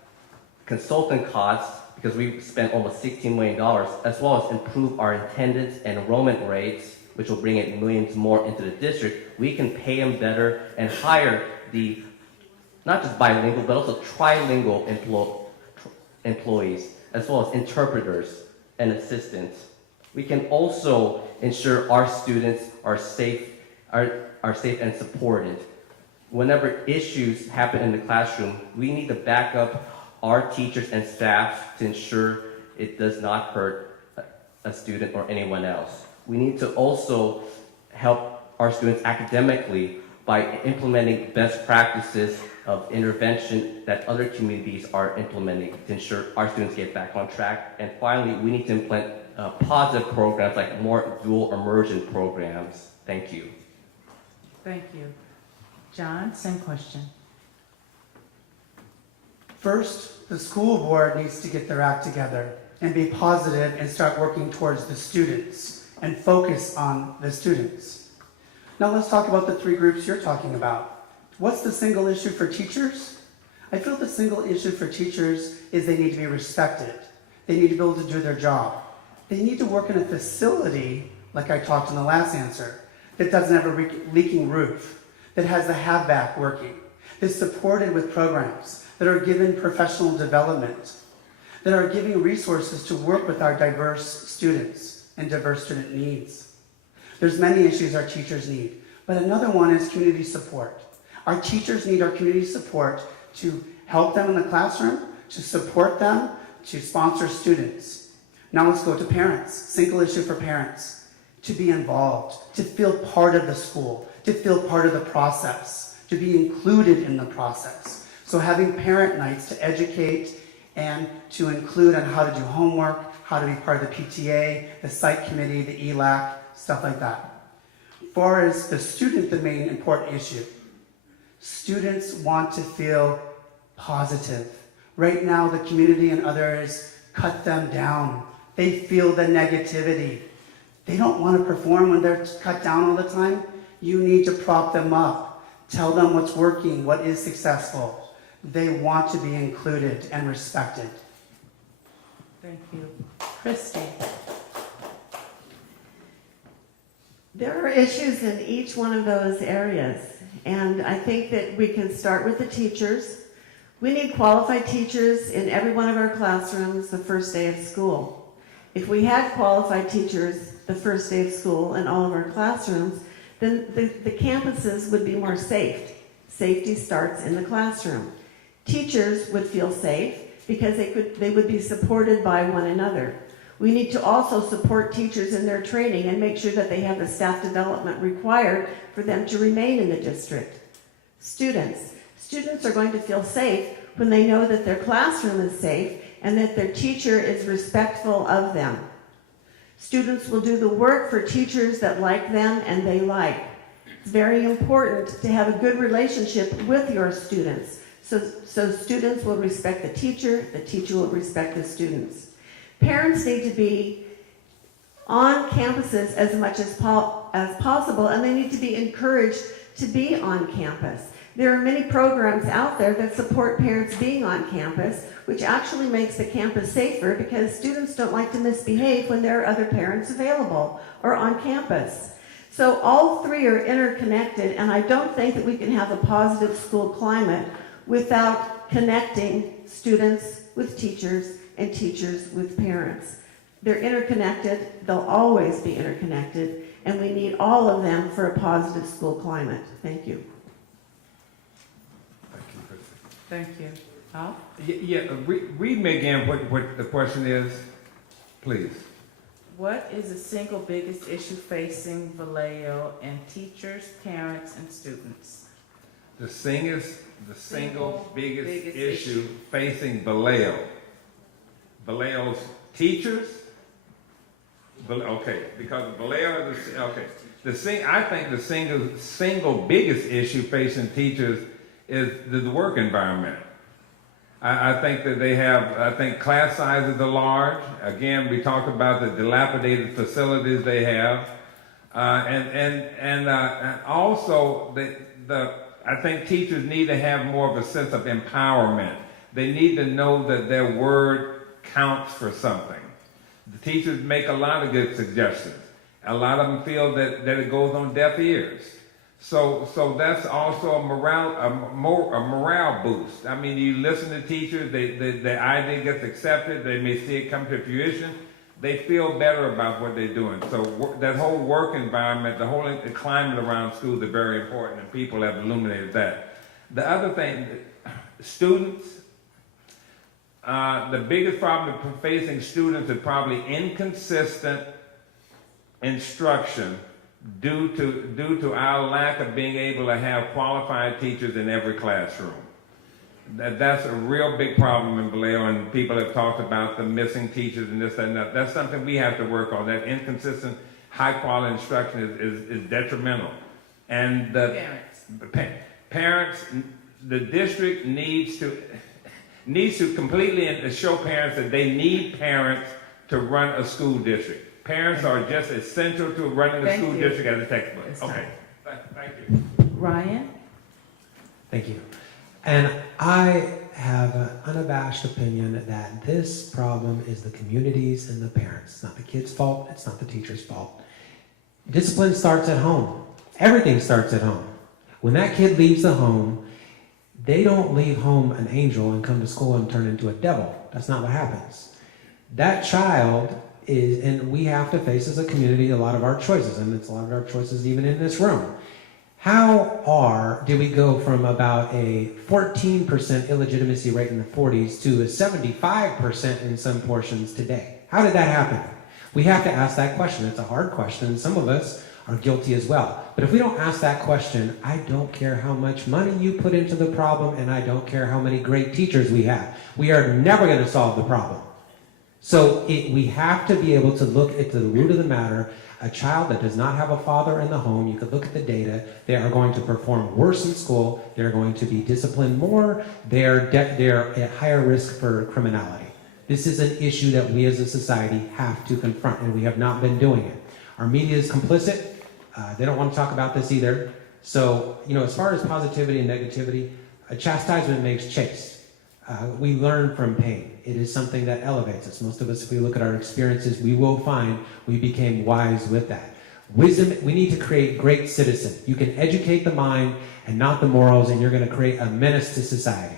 consultant costs, because we spent almost $16 million, as well as improve our attendance and enrollment rates, which will bring in millions more into the district. We can pay them better and hire the not just bilingual, but also trilingual employees, as well as interpreters and assistants. We can also ensure our students are safe and supported. Whenever issues happen in the classroom, we need to back up our teachers and staff to ensure it does not hurt a student or anyone else. We need to also help our students academically by implementing best practices of intervention that other communities are implementing to ensure our students get back on track. And finally, we need to implement positive programs like more dual immersion programs. Thank you. Thank you. John, same question. First, the school board needs to get their act together and be positive and start working towards the students and focus on the students. Now let's talk about the three groups you're talking about. What's the single issue for teachers? I feel the single issue for teachers is they need to be respected. They need to be able to do their job. They need to work in a facility, like I talked in the last answer, that doesn't have a leaking roof, that has the have-back working, that's supported with programs, that are given professional development, that are giving resources to work with our diverse students and diverse student needs. There's many issues our teachers need, but another one is community support. Our teachers need our community support to help them in the classroom, to support them, to sponsor students. Now let's go to parents. Single issue for parents. To be involved, to feel part of the school, to feel part of the process, to be included in the process. So having parent nights to educate and to include on how to do homework, how to be part of the PTA, the site committee, the ELAC, stuff like that. As far as the student, the main important issue. Students want to feel positive. Right now, the community and others cut them down. They feel the negativity. They don't want to perform when they're cut down all the time. You need to prop them up. Tell them what's working, what is successful. They want to be included and respected. Thank you. Christy. There are issues in each one of those areas, and I think that we can start with the teachers. We need qualified teachers in every one of our classrooms the first day of school. If we had qualified teachers the first day of school in all of our classrooms, then the campuses would be more safe. Safety starts in the classroom. Teachers would feel safe because they would be supported by one another. We need to also support teachers in their training and make sure that they have the staff development required for them to remain in the district. Students are going to feel safe when they know that their classroom is safe and that their teacher is respectful of them. Students will do the work for teachers that like them and they like. It's very important to have a good relationship with your students. So students will respect the teacher will respect the students. Parents need to be on campuses as much as possible, and they need to be encouraged to be on campus. There are many programs out there that support parents being on campus, which actually makes the campus safer because students don't like to misbehave when there are other parents available or on campus. So all three are interconnected, and I don't think that we can have a positive school climate without connecting students with teachers and teachers with parents. They're interconnected, they'll always be interconnected, and we need all of them for a positive school climate. Thank you. Thank you. Al? Read me again what the question is, please. What is the single biggest issue facing Vallejo and teachers, parents, and students? The single biggest issue facing Vallejo. Vallejo's teachers? Okay, because Vallejo is okay. I think the single biggest issue facing teachers is the work environment. I think that I think class sizes are large. Again, we talked about the dilapidated facilities they have. And also I think teachers need to have more of a sense of empowerment. They need to know that their word counts for something. The teachers make a lot of good suggestions. A lot of them feel that it goes on deaf ears. So that's also a morale boost. I mean, you listen to teachers, the idea gets accepted, they may see it come to fruition, they feel better about what they're doing. So that whole work environment, the whole climate around schools are very important, and people have illuminated that. The other thing, students, the biggest problem facing students is probably inconsistent instruction due to our lack of being able to have qualified teachers in every classroom. That's a real big problem in Vallejo, and people have talked about the missing teachers and this and that. That's something we have to work on. That inconsistent, high-quality instruction is detrimental. And the parents, the district needs to completely show parents that they need parents to run a school district. Parents are just essential to running a school district as a textbook. Okay, thank you. Ryan? Thank you. And I have an unabashed opinion that this problem is the community's and the parents. It's not the kid's fault. It's not the teacher's fault. Discipline starts at home. Everything starts at home. When that kid leaves the home, they don't leave home an angel and come to school and turn into a devil. That's not what happens. That child is, and we have to face as a community a lot of our choices, and it's a lot of our choices even in this room. Did we go from about a 14% illegitimacy rate in the 40s to a 75% in some portions today? How did that happen? We have to ask that question. It's a hard question, and some of us are guilty as well. But if we don't ask that question, I don't care how much money you put into the problem, and I don't care how many great teachers we have. We are never going to solve the problem. So we have to be able to look at the root of the matter. A child that does not have a father in the home, you could look at the data, they are going to perform worse in school, they're going to be disciplined more, they're at higher risk for criminality. This is an issue that we as a society have to confront, and we have not been doing it. Our media is complicit. They don't want to talk about this either. So, as far as positivity and negativity, a chastisement makes chaste. We learn from pain. It is something that elevates us. Most of us, if we look at our experiences, we will find we became wise with that. Wisdom, we need to create great citizens. You can educate the mind and not the morals, and you're going to create a menace to society.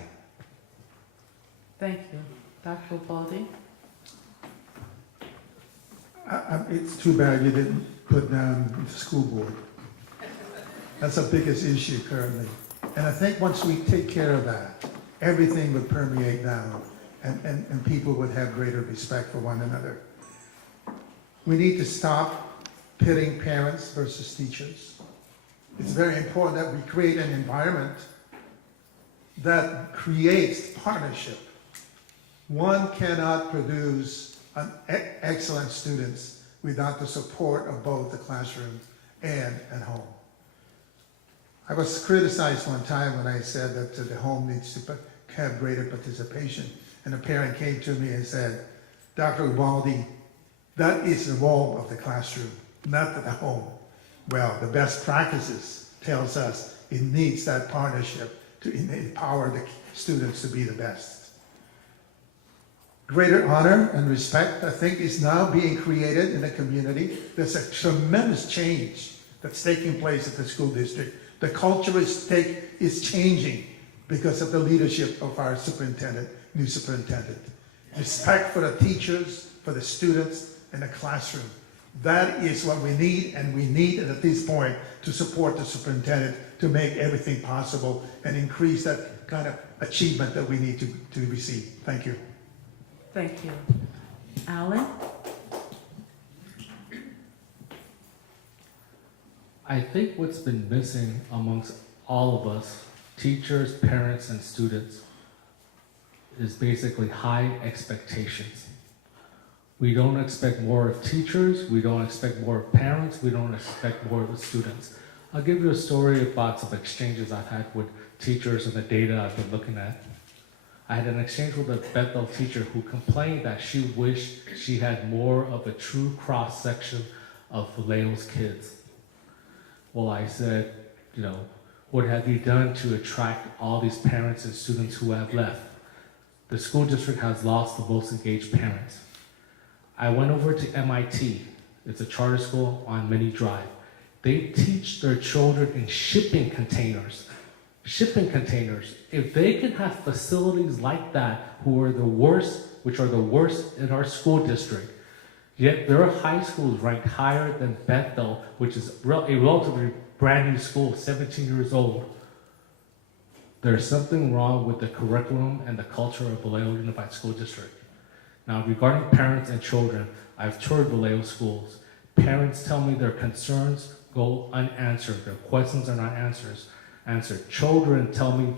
Thank you. Dr. Baldi? It's too bad you didn't put down the school board. That's the biggest issue currently. And I think once we take care of that, everything would permeate down, and people would have greater respect for one another. We need to stop pitting parents versus teachers. It's very important that we create an environment that creates partnership. One cannot produce excellent students without the support of both the classroom and at home. I was criticized one time when I said that the home needs to have greater participation. And a parent came to me and said, Dr. Ubaldi, that is the role of the classroom, not the home. Well, the best practices tells us it needs that partnership to empower the students to be the best. Greater honor and respect, I think, is now being created in the community. There's a tremendous change that's taking place at the school district. The culture is changing because of the leadership of our new superintendent. Respect for the teachers, for the students, and the classroom. That is what we need, and we need at this point to support the superintendent to make everything possible and increase that kind of achievement that we need to receive. Thank you. Thank you. Alan? I think what's been missing amongst all of us, teachers, parents, and students, is basically high expectations. We don't expect more of teachers, we don't expect more of parents, we don't expect more of the students. I'll give you a story about some exchanges I've had with teachers and the data I've been looking at. I had an exchange with a Bethel teacher who complained that she wished she had more of a true cross-section of Vallejo's kids. Well, I said, what have you done to attract all these parents and students who have left? The school district has lost the most engaged parents. I went over to MIT. It's a charter school on Mini Drive. They teach their children in shipping containers. Shipping containers. If they can have facilities like that, which are the worst in our school district, yet their high school is ranked higher than Bethel, which is a relatively brand new school, 17 years old. There's something wrong with the curriculum and the culture of Vallejo Unified School District. Now, regarding parents and children, I've toured Vallejo schools. Parents tell me their concerns go unanswered. Their questions are not answered. Children tell me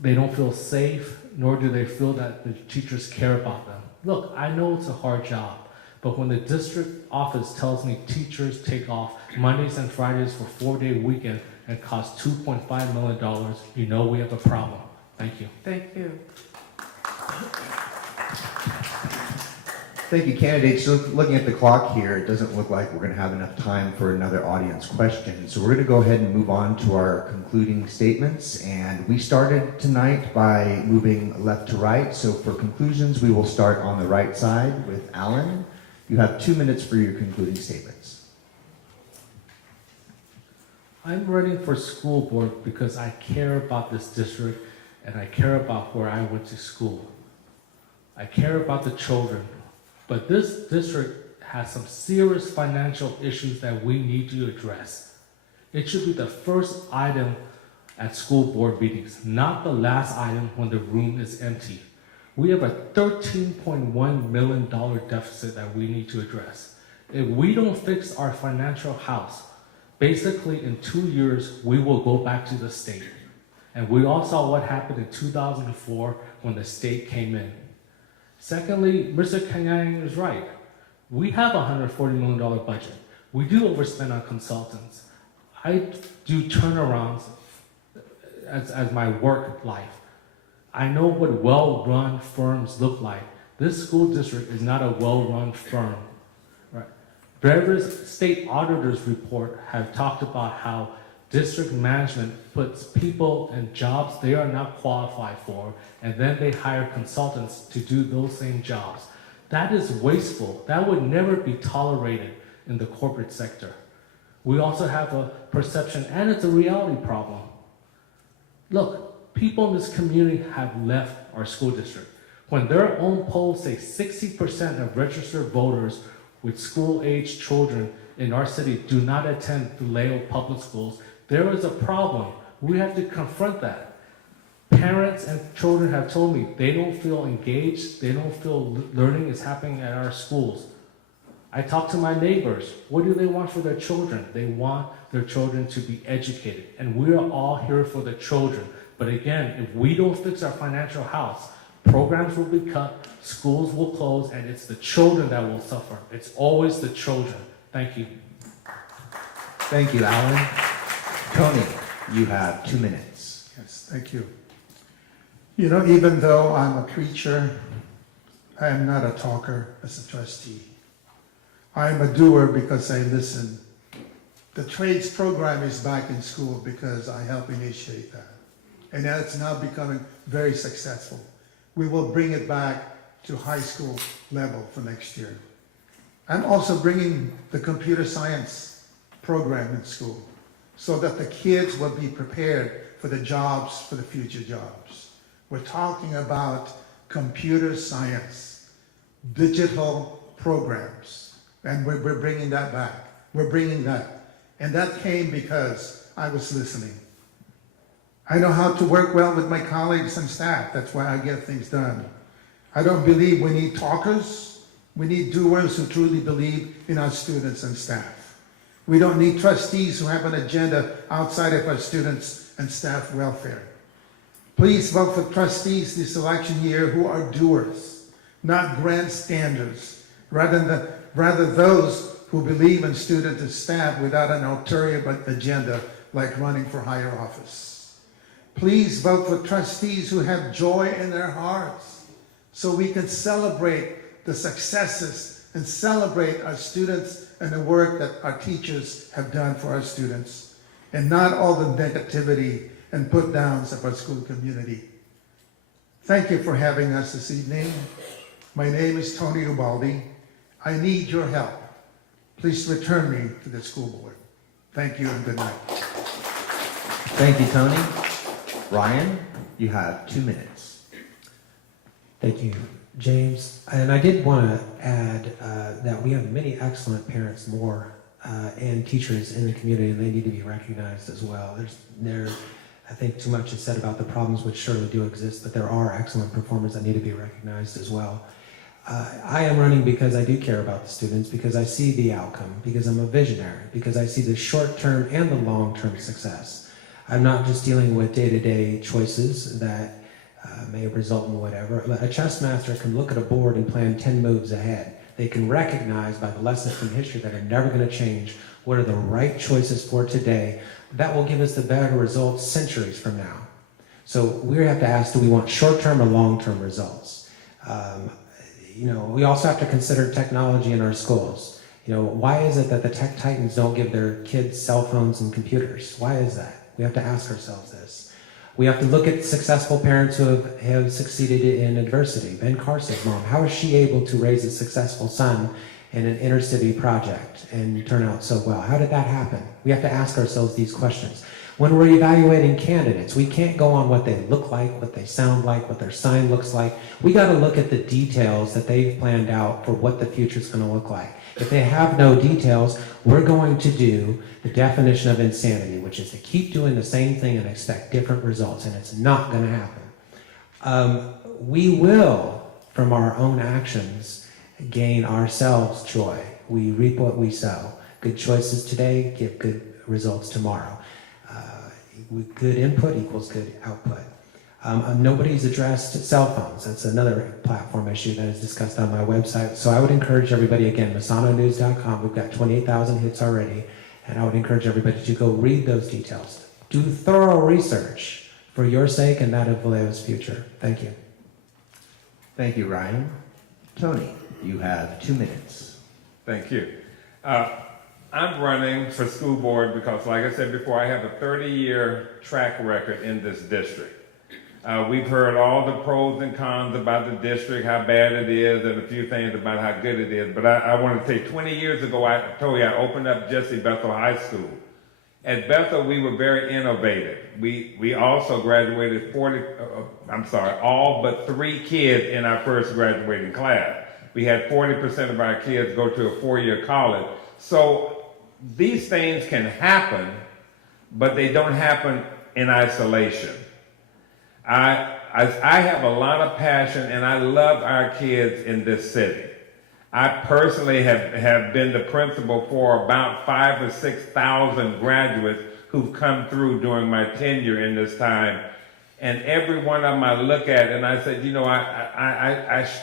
they don't feel safe, nor do they feel that the teachers care about them. Look, I know it's a hard job, but when the district office tells me teachers take off Mondays and Fridays for 4-day weekend and cost $2.5 million, you know we have a problem. Thank you. Thank you. Thank you, candidates. So looking at the clock here, it doesn't look like we're going to have enough time for another audience question. So we're going to go ahead and move on to our concluding statements. And we started tonight by moving left to right. So for conclusions, we will start on the right side with Alan. You have 2 minutes for your concluding statements. I'm running for school board because I care about this district and I care about where I went to school. I care about the children. But this district has some serious financial issues that we need to address. It should be the first item at school board meetings, not the last item when the room is empty. We have a $13.1 million deficit that we need to address. If we don't fix our financial house, basically in 2 years, we will go back to the state. And we all saw what happened in 2004 when the state came in. Secondly, Mr. Kanyang is right. We have a $140 million budget. We do overspend on consultants. I do turnarounds as my work life. I know what well-run firms look like. This school district is not a well-run firm. Right? Various state auditors report have talked about how district management puts people in jobs they are not qualified for, and then they hire consultants to do those same jobs. That is wasteful. That would never be tolerated in the corporate sector. We also have a perception, and it's a reality problem. Look, people in this community have left our school district. When their own polls say 60% of registered voters with school-age children in our city do not attend Vallejo public schools, there is a problem. We have to confront that. Parents and children have told me they don't feel engaged, they don't feel learning is happening at our schools. I talk to my neighbors. What do they want for their children? They want their children to be educated. And we are all here for the children. But again, if we don't fix our financial house, programs will be cut, schools will close, and it's the children that will suffer. It's always the children. Thank you. Thank you, Alan. Tony, you have 2 minutes. Yes, thank you. You know, even though I'm a preacher, I am not a talker as a trustee. I am a doer because I listen. The trades program is back in school because I helped initiate that. And that's now becoming very successful. We will bring it back to high school level for next year. I'm also bringing the computer science program in school so that the kids will be prepared for the jobs, for the future jobs. We're talking about computer science, digital programs, and we're bringing that back. We're bringing that. And that came because I was listening. I know how to work well with my colleagues and staff. That's why I get things done. I don't believe we need talkers. We need doers who truly believe in our students and staff. We don't need trustees who have an agenda outside of our students and staff welfare. Please vote for trustees this election year who are doers, not grandstanders, rather those who believe in students and staff without an ulterior agenda like running for higher office. Please vote for trustees who have joy in their hearts so we can celebrate the successes and celebrate our students and the work that our teachers have done for our students, and not all the negativity and put downs of our school community. Thank you for having us this evening. My name is Tony Ubaldi. I need your help. Please return me to the school board. Thank you and good night. Thank you, Tony. Ryan, you have 2 minutes. Thank you, James. And I did want to add that we have many excellent parents and teachers in the community, and they need to be recognized as well. I think too much is said about the problems, which surely do exist, but there are excellent performers that need to be recognized as well. I am running because I do care about the students, because I see the outcome, because I'm a visionary, because I see the short-term and the long-term success. I'm not just dealing with day-to-day choices that may result in whatever. A chess master can look at a board and plan 10 moves ahead. They can recognize by the lessons from history that are never going to change what are the right choices for today that will give us the better results centuries from now. So we have to ask, do we want short-term or long-term results? We also have to consider technology in our schools. Why is it that the tech titans don't give their kids cell phones and computers? Why is that? We have to ask ourselves this. We have to look at successful parents who have succeeded in adversity. Ben Carson's mom, how is she able to raise a successful son in an inner city project and turn out so well? How did that happen? We have to ask ourselves these questions. When we're evaluating candidates, we can't go on what they look like, what they sound like, what their sign looks like. We got to look at the details that they've planned out for what the future's going to look like. If they have no details, we're going to do the definition of insanity, which is to keep doing the same thing and expect different results, and it's not going to happen. We will, from our own actions, gain ourselves joy. We reap what we sow. Good choices today give good results tomorrow. Good input equals good output. Nobody's addressed cell phones. That's another platform issue that is discussed on my website. So I would encourage everybody, again, MasanoNews.com. We've got 28,000 hits already. And I would encourage everybody to go read those details. Do thorough research for your sake and that of Vallejo's future. Thank you. Thank you, Ryan. Tony, you have 2 minutes. Thank you. I'm running for school board because, like I said before, I have a 30-year track record in this district. We've heard all the pros and cons about the district, how bad it is, and a few things about how good it is. But I want to say 20 years ago, I told you I opened up Jesse Bethel High School. At Bethel, we were very innovative. We also graduated all but 3 kids in our first graduating class. We had 40% of our kids go to a 4-year college. So these things can happen, but they don't happen in isolation. I have a lot of passion, and I love our kids in this city. I personally have been the principal for about 5,000 or 6,000 graduates who've come through during my tenure in this time. And every one of them I look at and I said,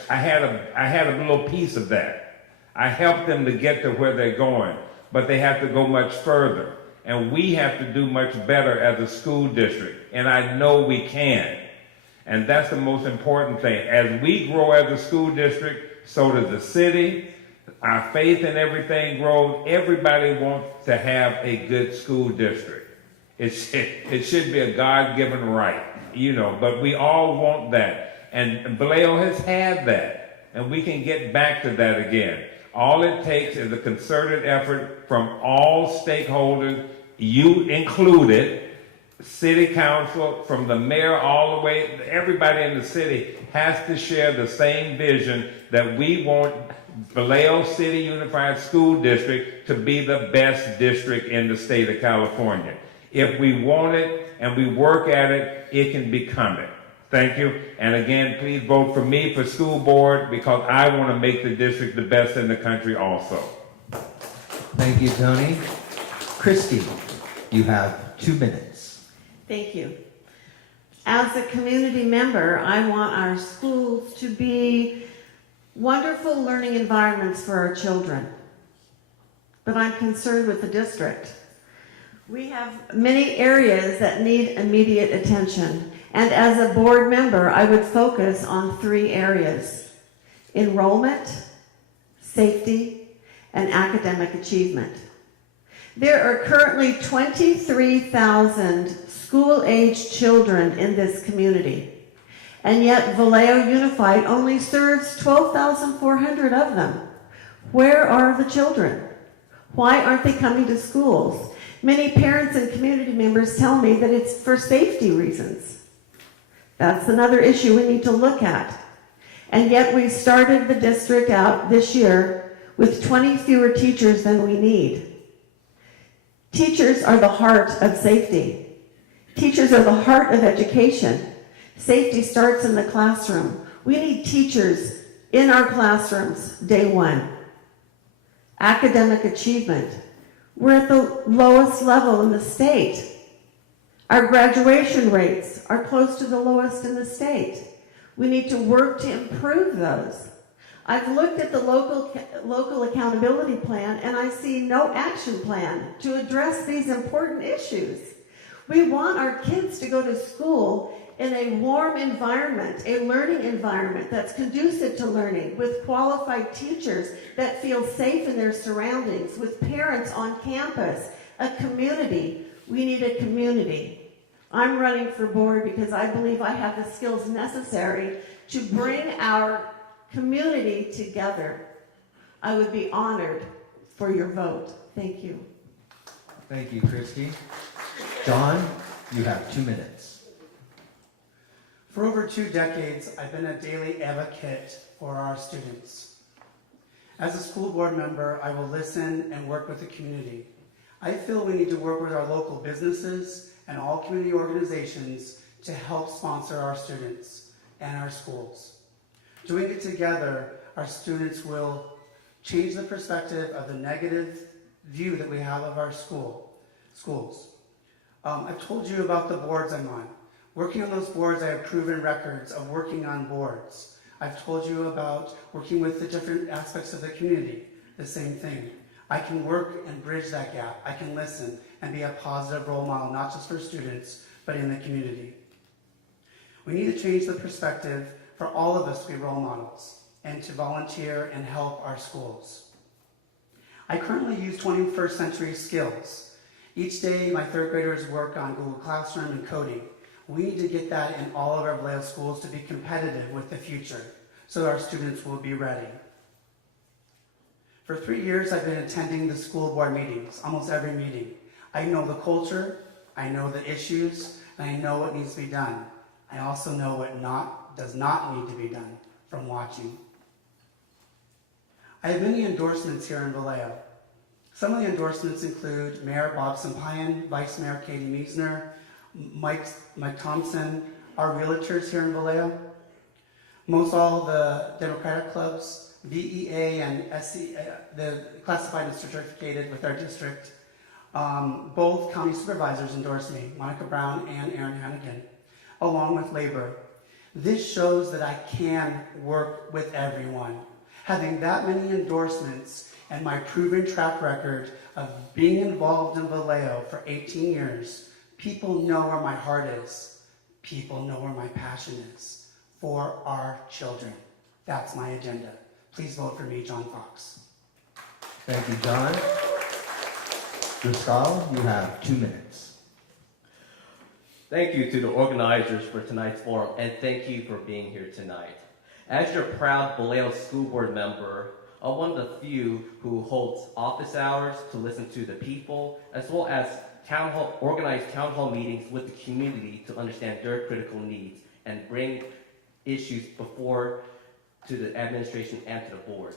I had a little piece of that. I helped them to get to where they're going, but they have to go much further. And we have to do much better as a school district. And I know we can. And that's the most important thing. As we grow as a school district, so does the city. Our faith in everything grows. Everybody wants to have a good school district. It should be a God-given right, but we all want that. And Vallejo has had that. And we can get back to that again. All it takes is a concerted effort from all stakeholders, you included, city council, from the mayor all the way, everybody in the city has to share the same vision that we want Vallejo City Unified School District to be the best district in the state of California. If we want it and we work at it, it can become it. Thank you. And again, please vote for me for school board because I want to make the district the best in the country also. Thank you, Tony. Christy, you have 2 minutes. Thank you. As a community member, I want our schools to be wonderful learning environments for our children. But I'm concerned with the district. We have many areas that need immediate attention. And as a board member, I would focus on 3 areas: enrollment, safety, and academic achievement. There are currently 23,000 school-aged children in this community. And yet Vallejo Unified only serves 12,400 of them. Where are the children? Why aren't they coming to schools? Many parents and community members tell me that it's for safety reasons. That's another issue we need to look at. And yet we started the district out this year with 20 fewer teachers than we need. Teachers are the heart of safety. Teachers are the heart of education. Safety starts in the classroom. We need teachers in our classrooms day one. Academic achievement. We're at the lowest level in the state. Our graduation rates are close to the lowest in the state. We need to work to improve those. I've looked at the local accountability plan and I see no action plan to address these important issues. We want our kids to go to school in a warm environment, a learning environment that's conducive to learning, with qualified teachers that feel safe in their surroundings, with parents on campus, a community. We need a community. I'm running for board because I believe I have the skills necessary to bring our community together. I would be honored for your vote. Thank you. Thank you, Christy. John, you have 2 minutes. For over 2 decades, I've been a daily advocate for our students. As a school board member, I will listen and work with the community. I feel we need to work with our local businesses and all community organizations to help sponsor our students and our schools. Doing it together, our students will change the perspective of the negative view that we have of our schools. I've told you about the boards I'm on. Working on those boards, I have proven records of working on boards. I've told you about working with the different aspects of the community, the same thing. I can work and bridge that gap. I can listen and be a positive role model, not just for students, but in the community. We need to change the perspective for all of us to be role models and to volunteer and help our schools. I currently use 21st century skills. Each day, my 3rd graders work on Google Classroom and coding. We need to get that in all of our Vallejo schools to be competitive with the future, so our students will be ready. For 3 years, I've been attending the school board meetings, almost every meeting. I know the culture, I know the issues, and I know what needs to be done. I also know what does not need to be done from watching. I have many endorsements here in Vallejo. Some of the endorsements include Mayor Bob Sampayan, Vice Mayor Katie Meisner, Mike Thompson, our realtors here in Vallejo, most all the Democratic clubs, VEA and SC, the classified and certificated with our district. Both county supervisors endorse me, Monica Brown and Aaron Hannigan, along with labor. This shows that I can work with everyone. Having that many endorsements and my proven track record of being involved in Vallejo for 18 years, people know where my heart is. People know where my passion is for our children. That's my agenda. Please vote for me, John Fox. Thank you, John. Gustavo, you have 2 minutes. Thank you to the organizers for tonight's forum, and thank you for being here tonight. As your proud Vallejo School Board member, I'm one of the few who holds office hours to listen to the people, as well as organize town hall meetings with the community to understand their critical needs and bring issues before to the administration and to the board.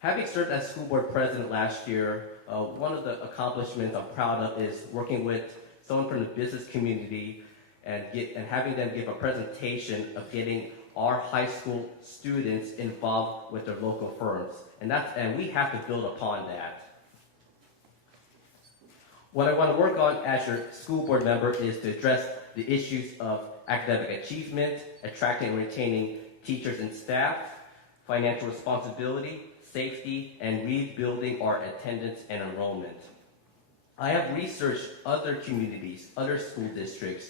Having served as school board president last year, one of the accomplishments I'm proud of is working with someone from the business community and having them give a presentation of getting our high school students involved with their local firms. And we have to build upon that. What I want to work on as your school board member is to address the issues of academic achievement, attracting and retaining teachers and staff, financial responsibility, safety, and rebuilding our attendance and enrollment. I have researched other communities, other school districts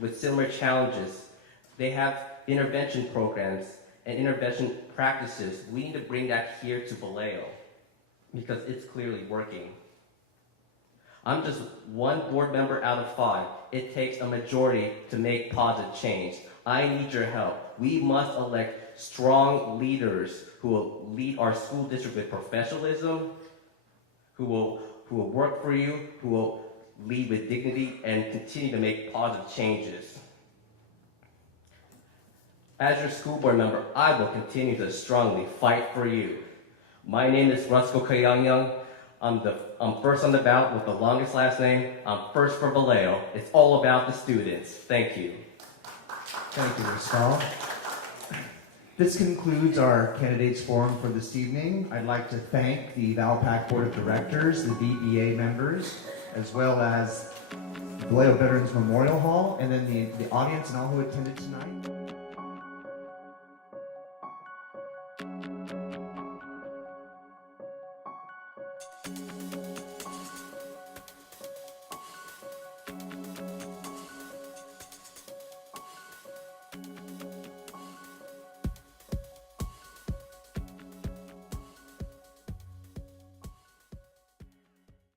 with similar challenges. They have intervention programs and intervention practices. We need to bring that here to Vallejo because it's clearly working. I'm just one board member out of 5. It takes a majority to make positive change. I need your help. We must elect strong leaders who will lead our school district with professionalism, who will work for you, who will lead with dignity, and continue to make positive changes. As your school board member, I will continue to strongly fight for you. My name is Rusko Kayangyang. I'm first on the ballot with the longest last name. I'm first for Vallejo. It's all about the students. Thank you. Thank you, Rusko. This concludes our candidates forum for this evening. I'd like to thank the VALPAC Board of Directors, the VBA members, as well as Vallejo Veterans Memorial Hall, and then the audience and all who attended tonight.